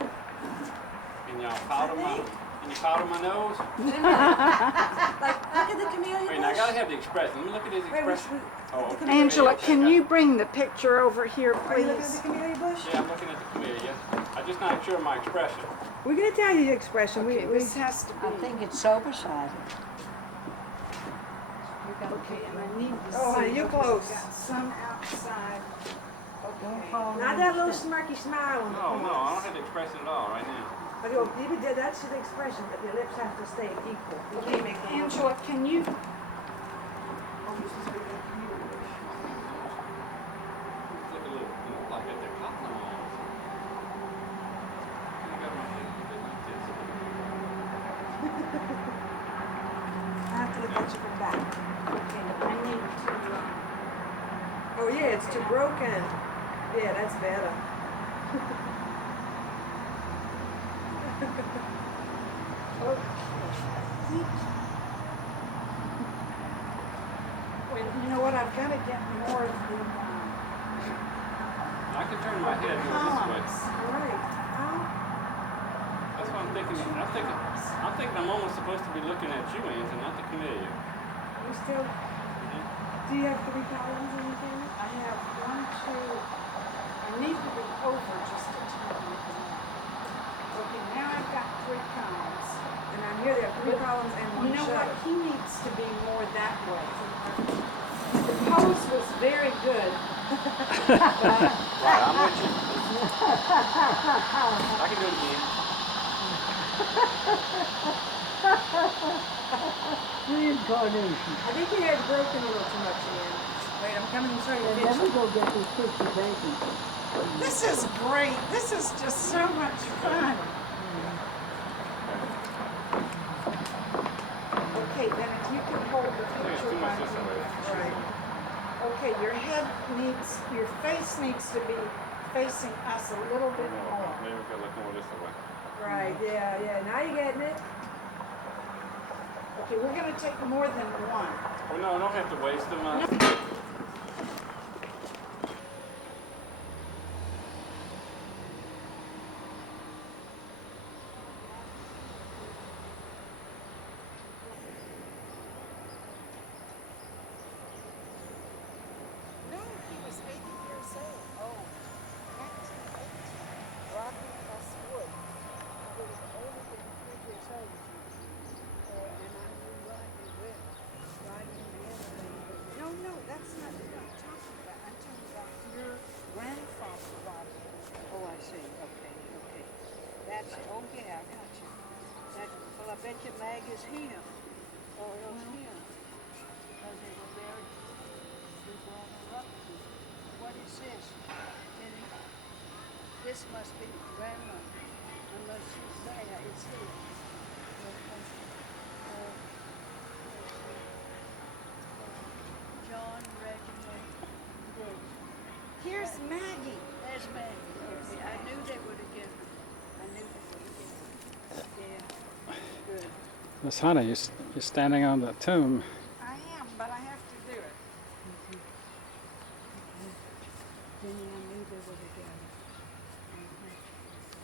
can y'all powder my, can you powder my nose? Like, look at the camellia Wait, now I bush. gotta have the expression. Let me look at his Wait, which expression. one? Oh, okay. Angela, can you bring the picture over here, Are you looking at please? the camellia bush? Yeah, I'm looking at the camellia. I'm just not sure of my expression. We're gonna tell you the expression. Okay, we this has to be. I think it's sober-sided. Okay, and I need to see. Oh, honey, you're because close. I've got some outside. Don't fall Not in that the little step. smirky smile on the No, no, I corners. don't have the expression at all right now. But even that's the expression, but your lips have to stay equal. You can't make them look- Angela, can you? Look a little like at the cotton lines. I got my head a little bit like this. I have to look at you from back. Okay, I need to. Oh yeah, it's too broken. Yeah, that's better. Wait, you know what? I've got to get more of the I can turn my head more this way. columns. Right. That's what I'm thinking. I'm thinking I'm almost supposed to be looking at you, Ange, and not the camellia. You still, do you have 3 columns in your camera? I have 1, 2. I need to be over just a tiny bit more. Okay, now I've got 3 columns. And I'm here, there are 3 columns and 1 You know what? shutter. He needs to be more that way. The pose was very good. Right, I'm with you. I can do it again. Reincarnation. I think you had broken a little too much in. Wait, I'm coming to show you And the then we picture. go get these picture bacon. This is great. This is just so much fun. Okay, then if you can hold the I think it's picture too much right this way. Right. Okay, your face needs to be facing us a little bit more. Maybe we could look more this way. Right, yeah, yeah. Now you're getting it. Okay, we're gonna take more than one. Oh no, I don't have to waste them. No, he was 80 years old. Oh, 1980. Rocky plus Wood. He was older than 3 years old. And I knew Rodney well, right in the elevator. No, no, that's not what I'm talking about. I'm talking about your grandfather, Rocky. Oh, I see. Okay, okay. That's, oh yeah, I got you. That, well, I bet you Mag is him. Or else him. Because they were married. We brought her up to. What is this? Jenny? This must be grandmother. Unless she's there, it's his. John, Reginald, Brooks. Here's Maggie. There's Maggie. Okay, I knew they would have given her. I knew they would have given her. Yeah, good. Miss Honey, you're standing on the tomb. I am, but I have to do it. Jenny, I knew they would have given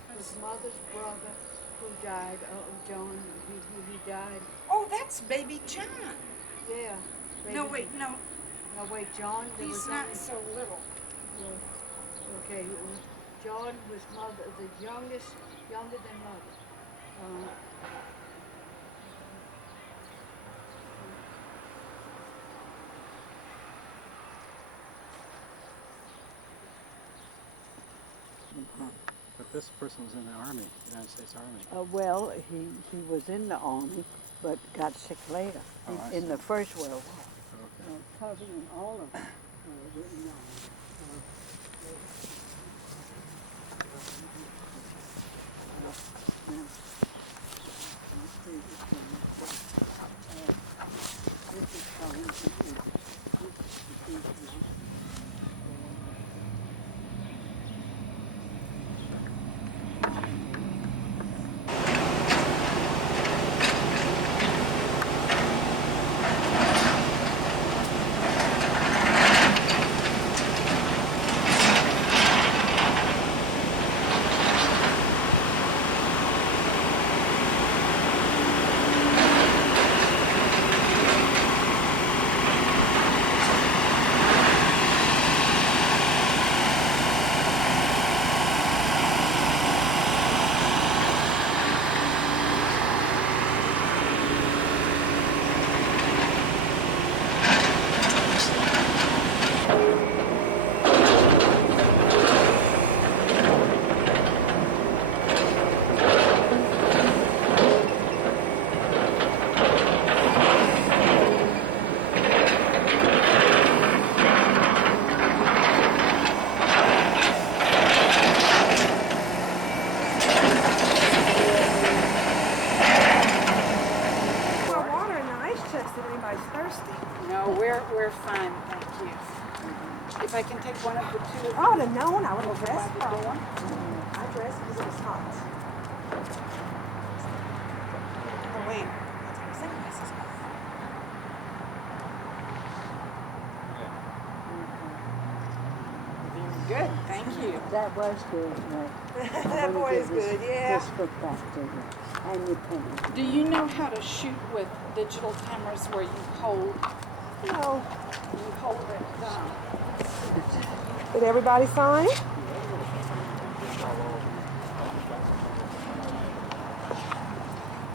her. His mother's brother who died, John, he died. Oh, that's baby John. Yeah. No, Baby- wait, no, No, wait, John, there he's was not only- so little. Okay, John was mother, the youngest, younger than mother. But this person was in the Army, United States Army. Well, he was in the army, but got sick later, Oh, I in see. the First World War. Okay. Covering all of them. Written on. This is coming. No, we're fine, thank you. If I can take one of the two. I would have known. I would have Over dressed by the door. properly. I dressed because it was hot. Oh wait, I'll take my sunglasses off. Good, thank you. That was good, right? That boy is good, yeah. This book back to you, and your pen. Do you know how to shoot with digital cameras where you hold No. it down? Did everybody sign?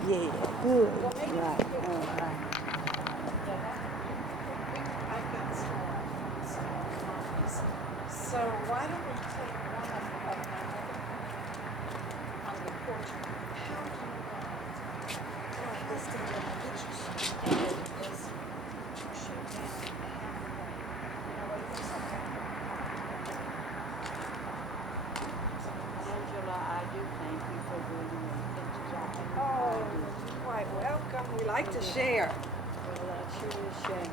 Yeah, good. Right, all right. So why don't we take one of them on the porch? How do you want this to be pictures? And it is shoot down halfway. You know what it looks like? Angela, I do thank you for bringing the pictures out. Oh, you're quite welcome. We like to share. Well, that sure is shame.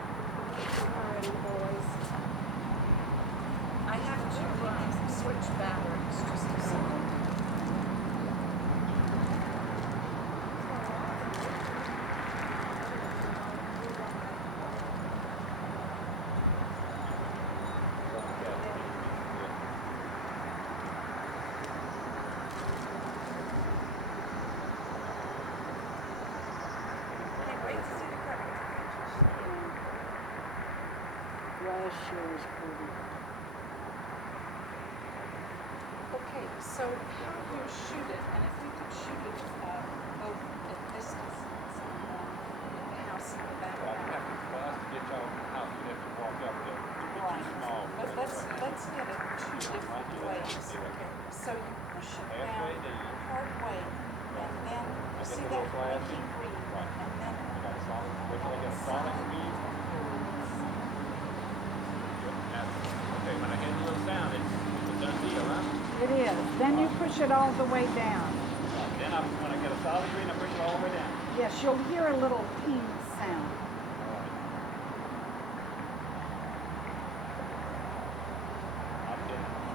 Alrighty, boys. I have to switch batteries just a second. Can't wait to see the cover pictures. Well, sure is pretty. Okay, so how do you shoot it? And if we could shoot it both at this distance and then in the house in the back. Well, that's to get y'all house, you'd have to walk up there. It'd be too small. But let's get it two different ways. So you push it Halfway down down. partway, and then you see the that little flash. blinking green, Right. and then I got a solid, wait till I get a solid green. Okay, when I hear the little sound, it's a done deal, huh? it is. Then you push it all the way down. Then when I get a solid green, I push it all the way down. Yes, you'll hear a little ping sound.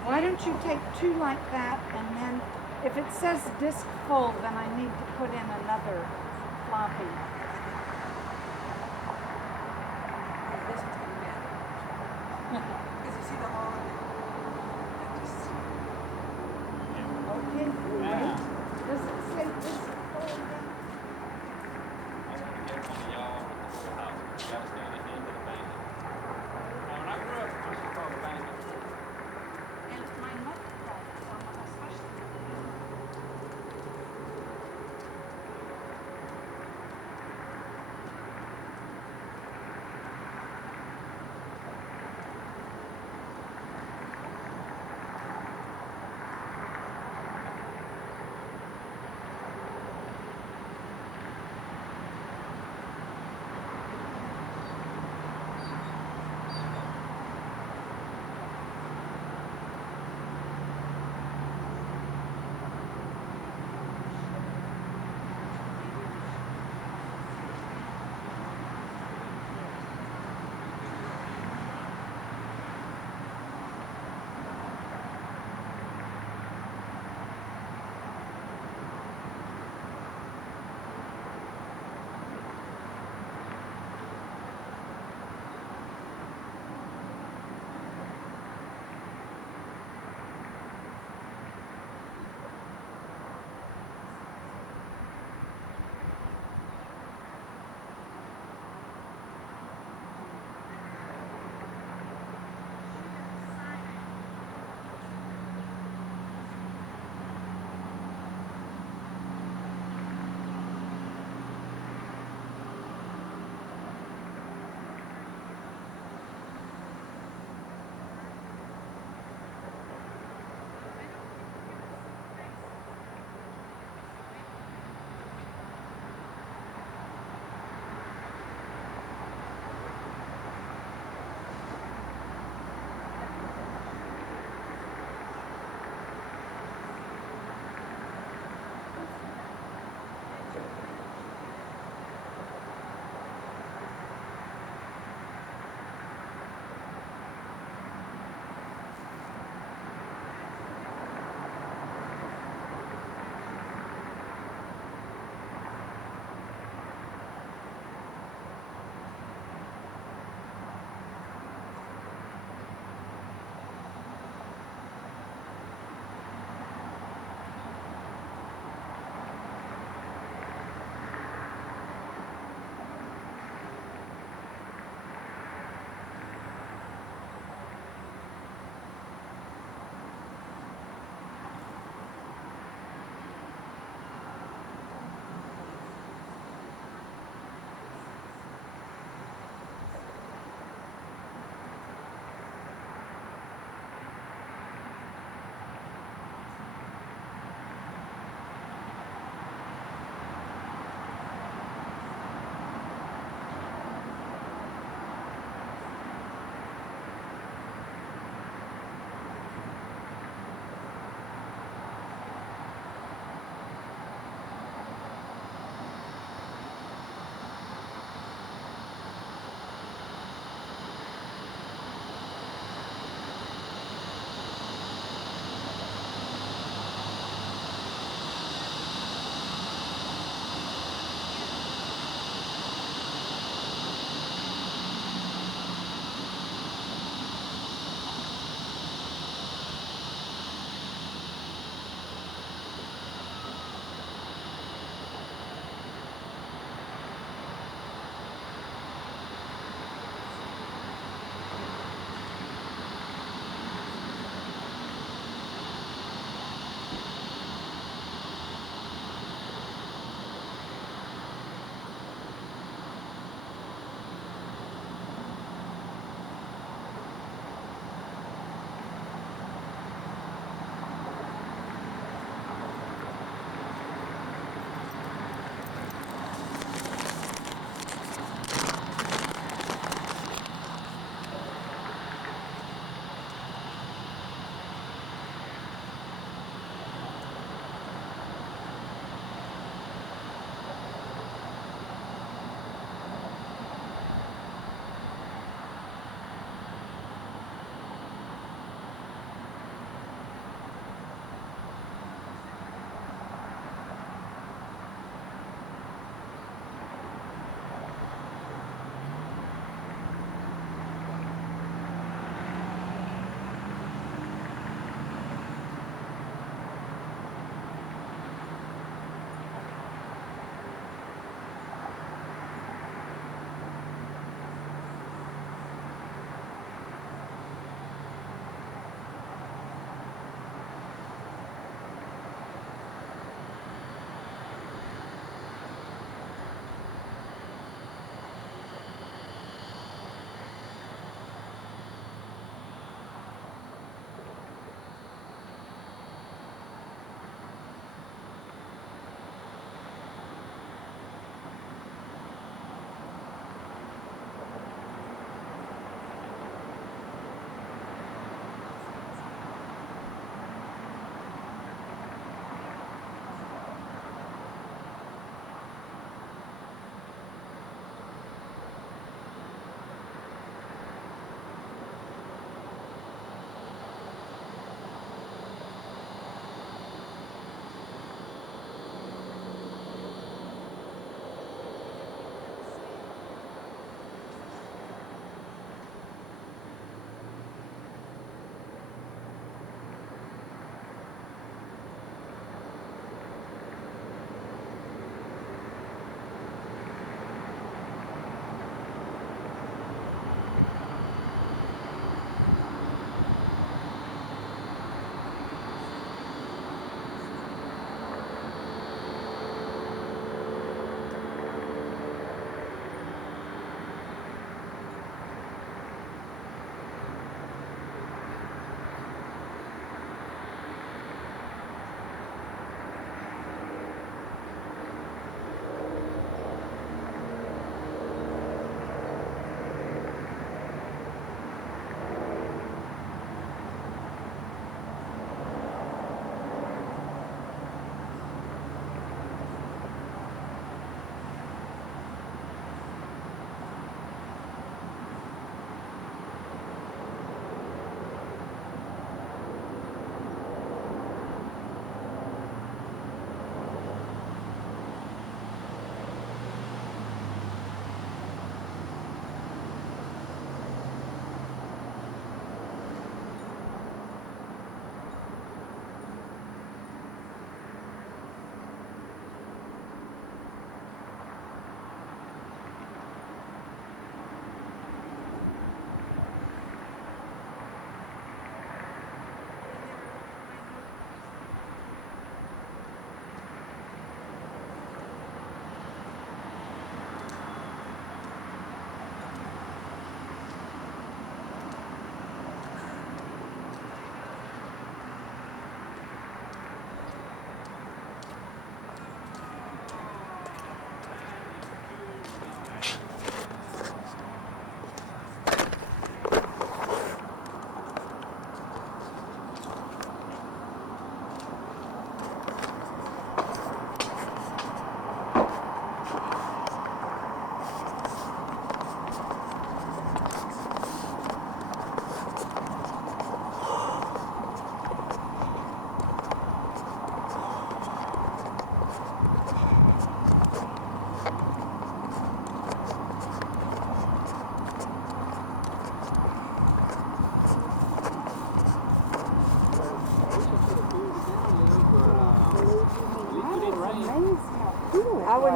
Why don't you take two like that, and then if it says disc full, then I need to put in another floppy. This one's gonna be better. Because you see the hole in it. That just- Okay, great. Does it say disc full then? I want to get one of y'all with the little house. You gotta stand at the end of the bank. Now, when I grew up, this was called a bank. And my mother called it someone, especially.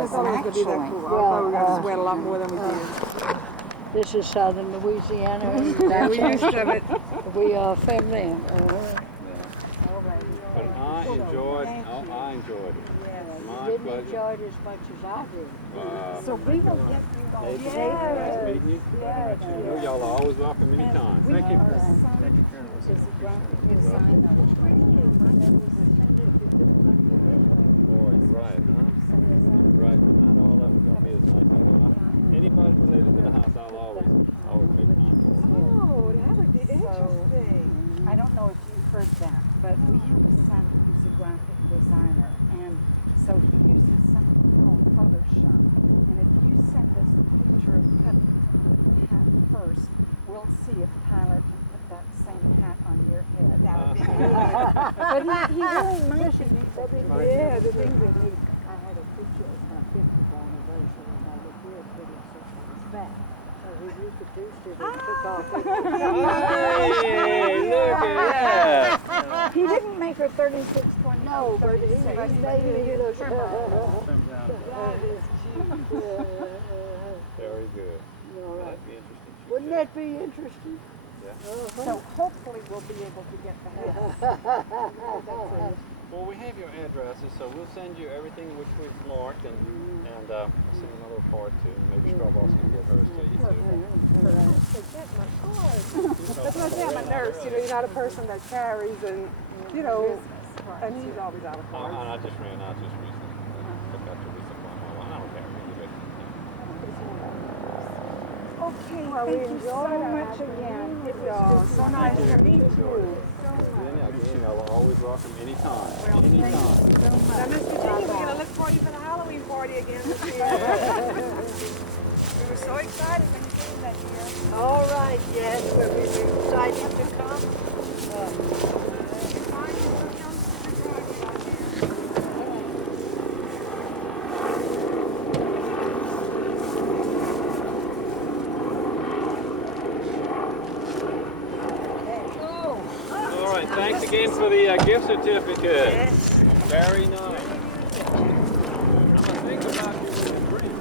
was thought it was gonna be that actually. cool. I thought we were gonna sweat a lot more than we did. This is southern Louisiana. and Yeah, we that's used to it. We are family. But I enjoyed it. My You didn't pleasure. enjoy it as much as I did. So we will get you all. Nice meeting you. Yeah. You know y'all are always welcome anytime. Thank you. Boy, you're right, huh? You're right, but not all of them gonna be as nice. Anybody related to the house, I'll always make time for. Oh, that would be interesting. I don't know if you've heard that, but we have a son who's a graphic designer, and so he uses something called Photoshop. And if you send us a picture of cutting the hat first, we'll see if Tyler can put that same hat on your head. That would be good. But he really might be. Yeah, the things that we. I had a picture of my 50th anniversary and I looked real pretty since I was fat. So he reproduced it and took off Hey, look at that. He didn't make her 36, 20. No, but he made me look Thumbs down. That is cute. Very good. All right. That'd be interesting. Wouldn't that be interesting? So hopefully we'll be able to get the hat. Well, we have your addresses, so we'll send you everything which we've marked, and I'll send you another part too. Maybe Strawboss can get hers to you too. That's what I say. I'm a nurse. You know, you're not a person that carries and, you know, and he's always out of Oh, course. and I just ran out just recently. Forgot to resupply my line. I don't care. Really, Okay, Well, we thank you so enjoyed much that. again. It was Yeah, just so nice to meet you. Again, I'll always welcome anytime. Anytime. Now, Miss Virginia, we're going to look for you for the Halloween party again this year. We were so excited when you came that year. All right, yes, we'll be excited to come. All right, thanks again for the gift certificate. Yes. Very nice. I'm gonna think about you when you bring it.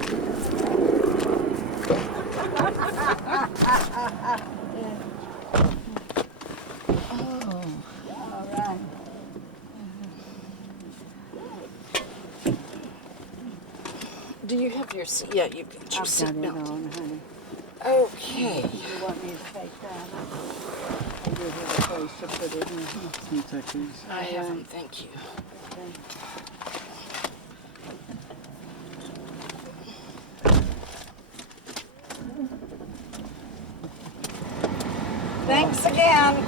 All right. Do you have your, yeah, you got your I've got it seatbelt. on, honey. Okay. You want me to take that? I do have a place to put it in. You take these. I have them, thank you. Thanks again.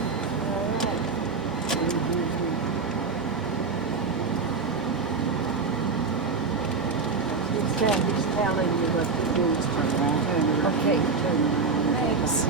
He's telling you what to do. Okay. Thanks.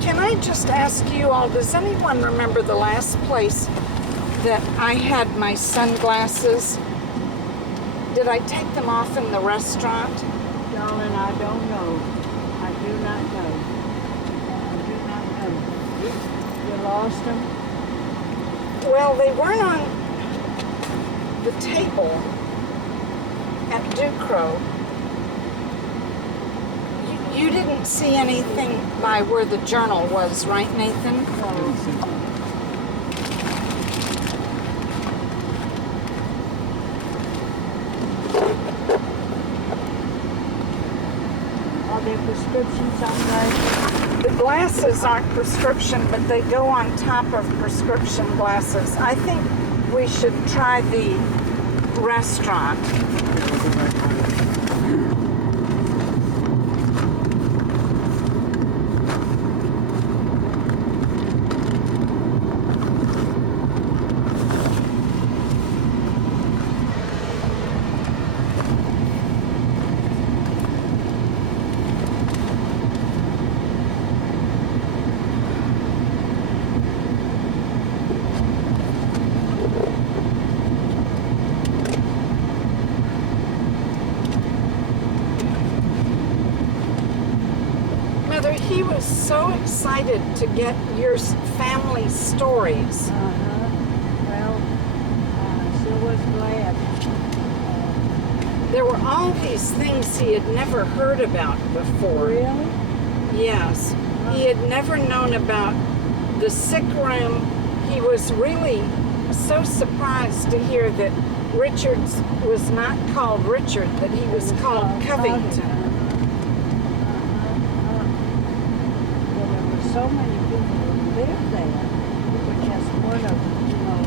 Can I just ask you all, does anyone remember the last place that I had my sunglasses? Did I take them off in the restaurant? Darling, I don't know. I do not know. I do not know. You lost them? Well, they weren't on the table at Ducrow. You didn't see anything by where the journal was, right, Nathan? Are there prescriptions on those? The glasses aren't prescription, but they go on top of prescription glasses. I think we should try the restaurant. was so excited to get your family stories. Well, I sure was glad. There were all these things he had never heard about before. Really? Yes. He had never known about the sick room. He was really so surprised to hear that Richard was not called Richard, that he was called Covington. Well, there were so many people who lived there. It was just one of,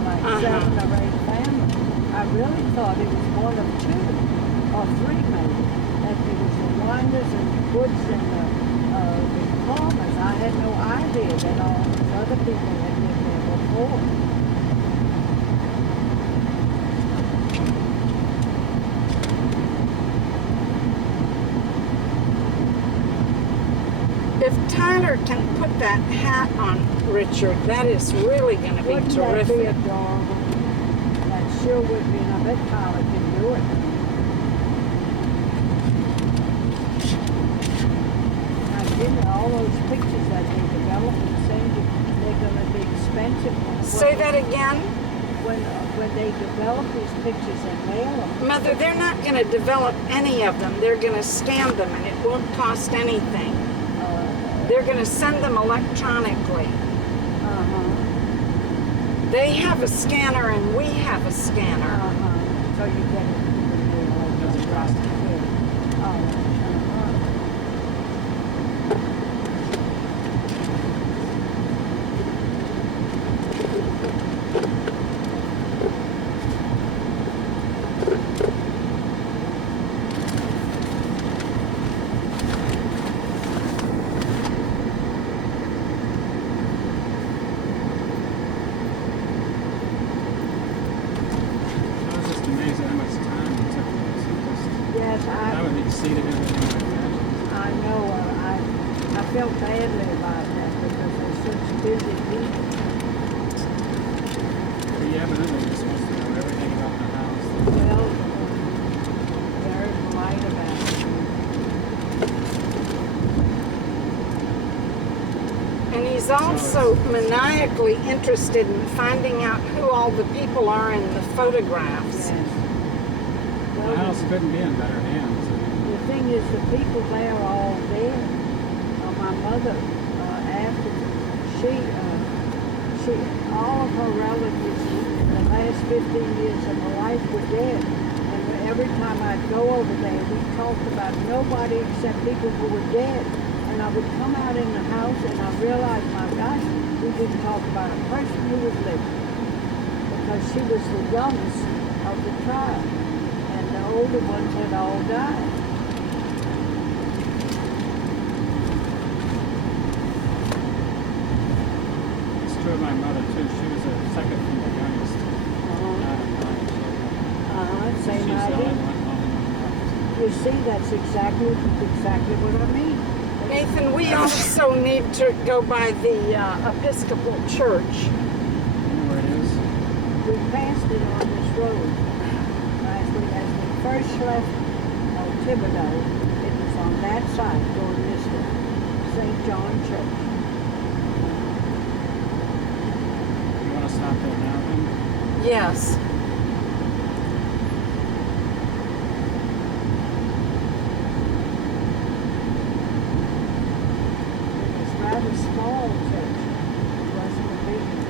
like 7 or 8 families. I really thought it was one of 2 or 3 maybe. That there was the Winders and the Woods and the Palmers. I had no idea that all these other people had lived there before. If Tyler can put that hat on Richard, that is really going to be Wouldn't terrific. that be adorable? That sure would be, and I bet Tyler can do it. All those pictures that they develop and send you, they're going to be expensive. Say that again? When they develop these pictures and mail them. Mother, they're not going to develop any of them. They're going to scan them and it won't cost anything. They're going to send them electronically. They have a scanner and we have a scanner. So you get it. I know. I felt badly about that because they're such busy people. He evidently just wants to know everything about the house. Well, very polite about it. And he's also maniacally interested in finding out who all the people are in the photographs. Yes. The house couldn't be in better hands. The thing is, the people there are all dead. My mother, after all of her relatives in the last 15 years of her life were dead. And every time I'd go over there, we talked about nobody except people who were dead. And I would come out in the house and I realized, my gosh, we didn't talk about a person who was living. Because she was the youngest of the tribe. And the older ones had all died. It's true of my mother too. She was the second from the youngest. Same She's the idea. only one left. You see, that's exactly what I mean. Nathan, we also need to go by the Episcopal Church. You know where it is? We passed it on this road. As we first left Thibodeau, it was on that side going this way. St. John Church. You want to stop there now then? Yes. Rather small church. It wasn't a big one.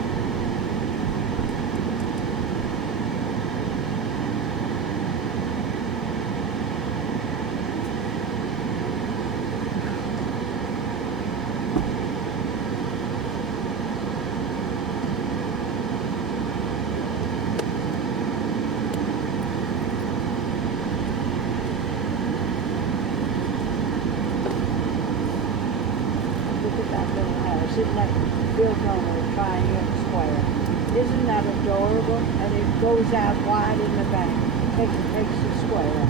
Look at that little house. Isn't that built on a triangle square? Isn't that adorable? And it goes out wide in the back. Takes the square.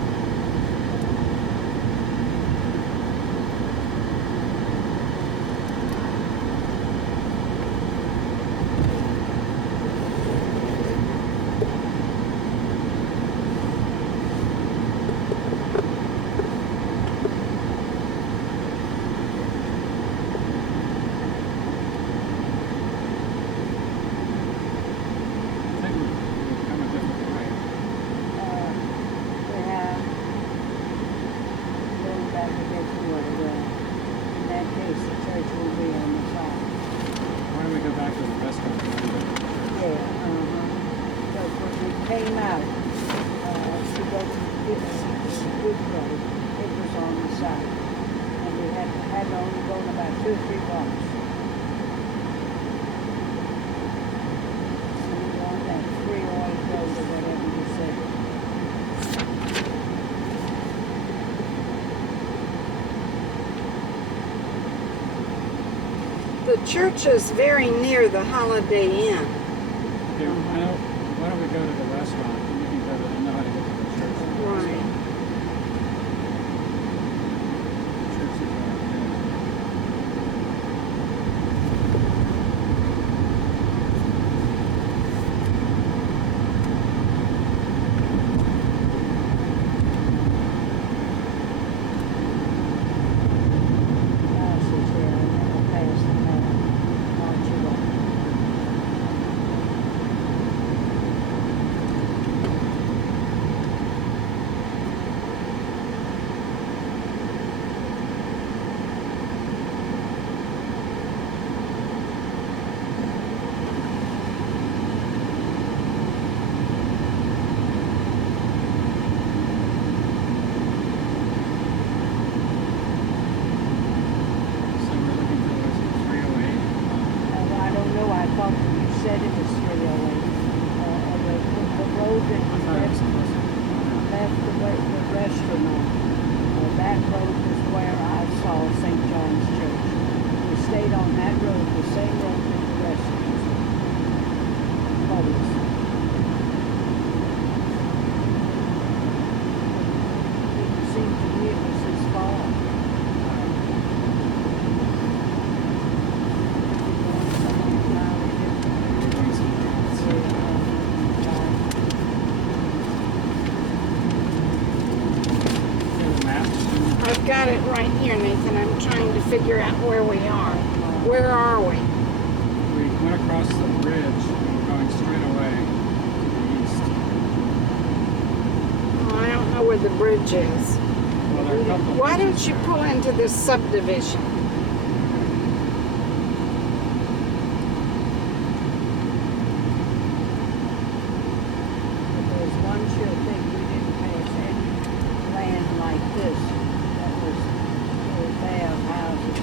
came out to go to Woodrow, it was on the side. And we had only gone about 2 or 3 blocks. And we were on that free oil road or whatever you said. The church is very near the Holiday Inn. Okay, why don't we go to the restaurant and you can go to, know how to get to the church. Right. Church is right there. Houses there, I never passed them out. Not too long. So we're looking for was it 308? I don't know, I thought you said it was 308. The road that I was thought it was left, supposed to left the restaurant, that road was where I saw St. John's Church. We stayed on that road, the same road that the rest of us closed. Didn't seem to me it was this far. we're going somewhere else. Do you have a map? I've got it right here, Nathan. I'm trying to figure out where we are. Where are we? We went across the bridge and we're going straight away to the east. Oh, I don't know where the bridge is. Well, there are a couple of Why don't bridges you there. pull into this subdivision? But there's one sure thing, we didn't pass any land like this that was bare of houses.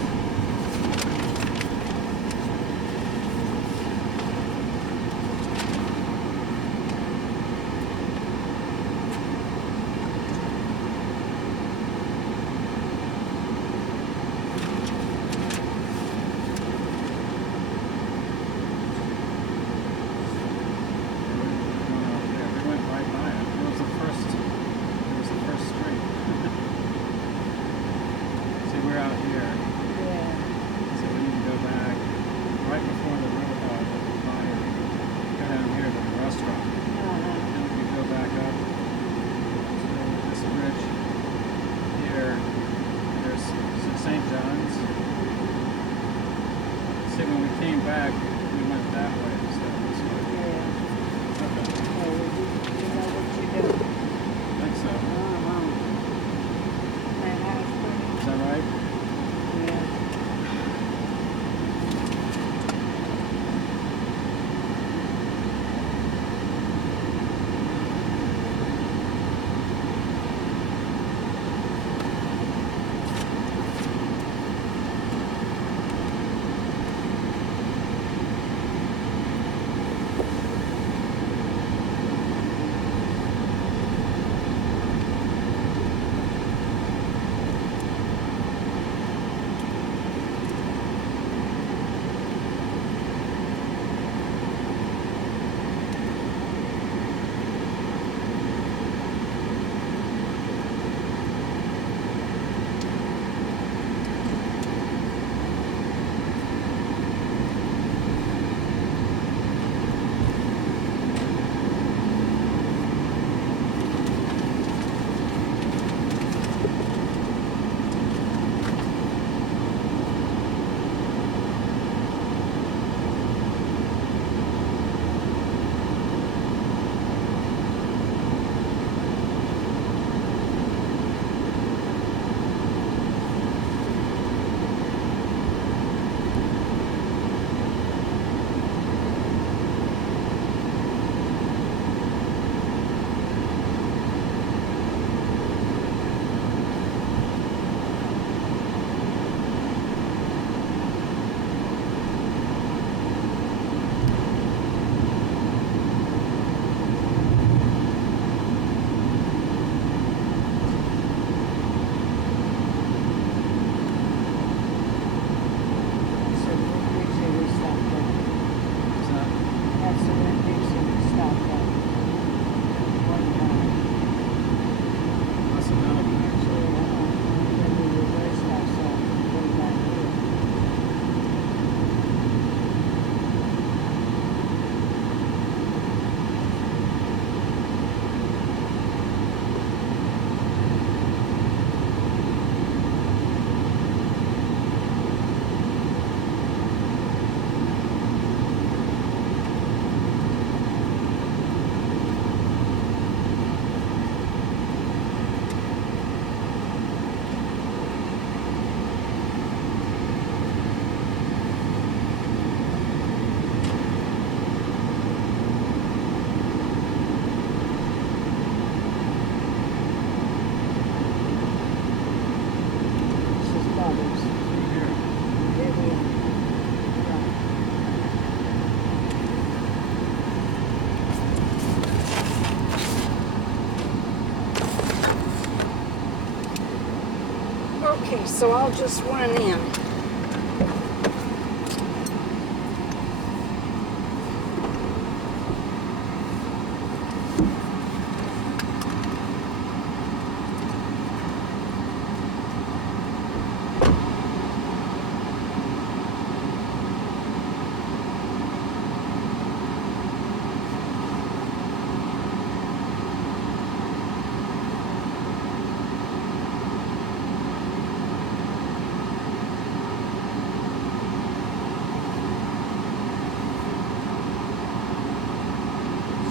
Okay, so I'll just run in.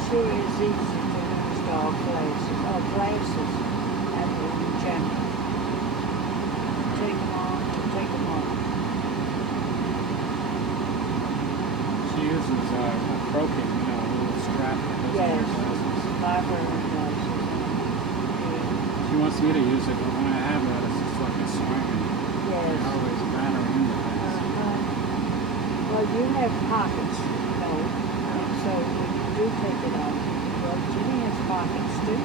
Sure is easy to lose dog glasses at the general. Take them on and take them off. She uses a croaking, you know, a little strap that goes on her Yes. glasses. Library glasses. She wants me to use it, but when I have that, it's just like a swinging. Yes. I always batter into things. Well, you have pockets, you know, and so when you do take it off, well, Jenny has pockets too.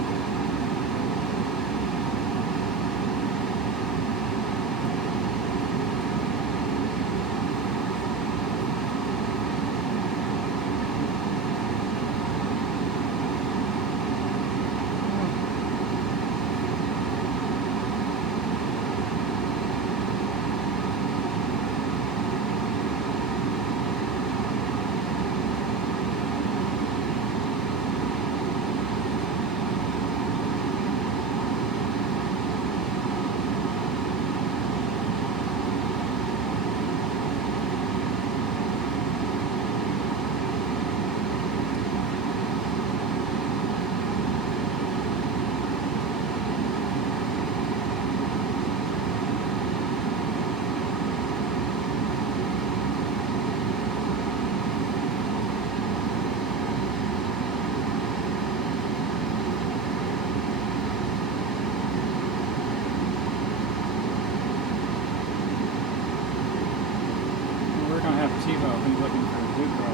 We're going to have TiVo. He's looking for a Ducro.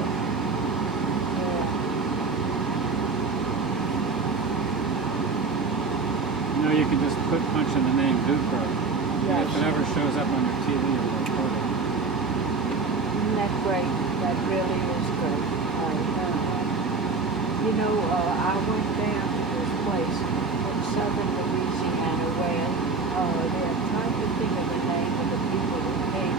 You know, you can just punch in the name Ducro. Yes. If it ever shows up on your TV, you'll report it. Isn't that great? That really is great. You know, I went down to this place in southern Louisiana where they're trying to think of the name of the people who came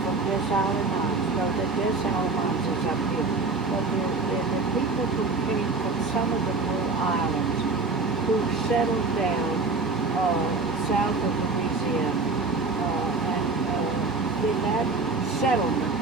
from Desalines. No, the Desalines is up here. But they're the people who came from some of the little islands who settled down south of Louisiana. And in that settlement,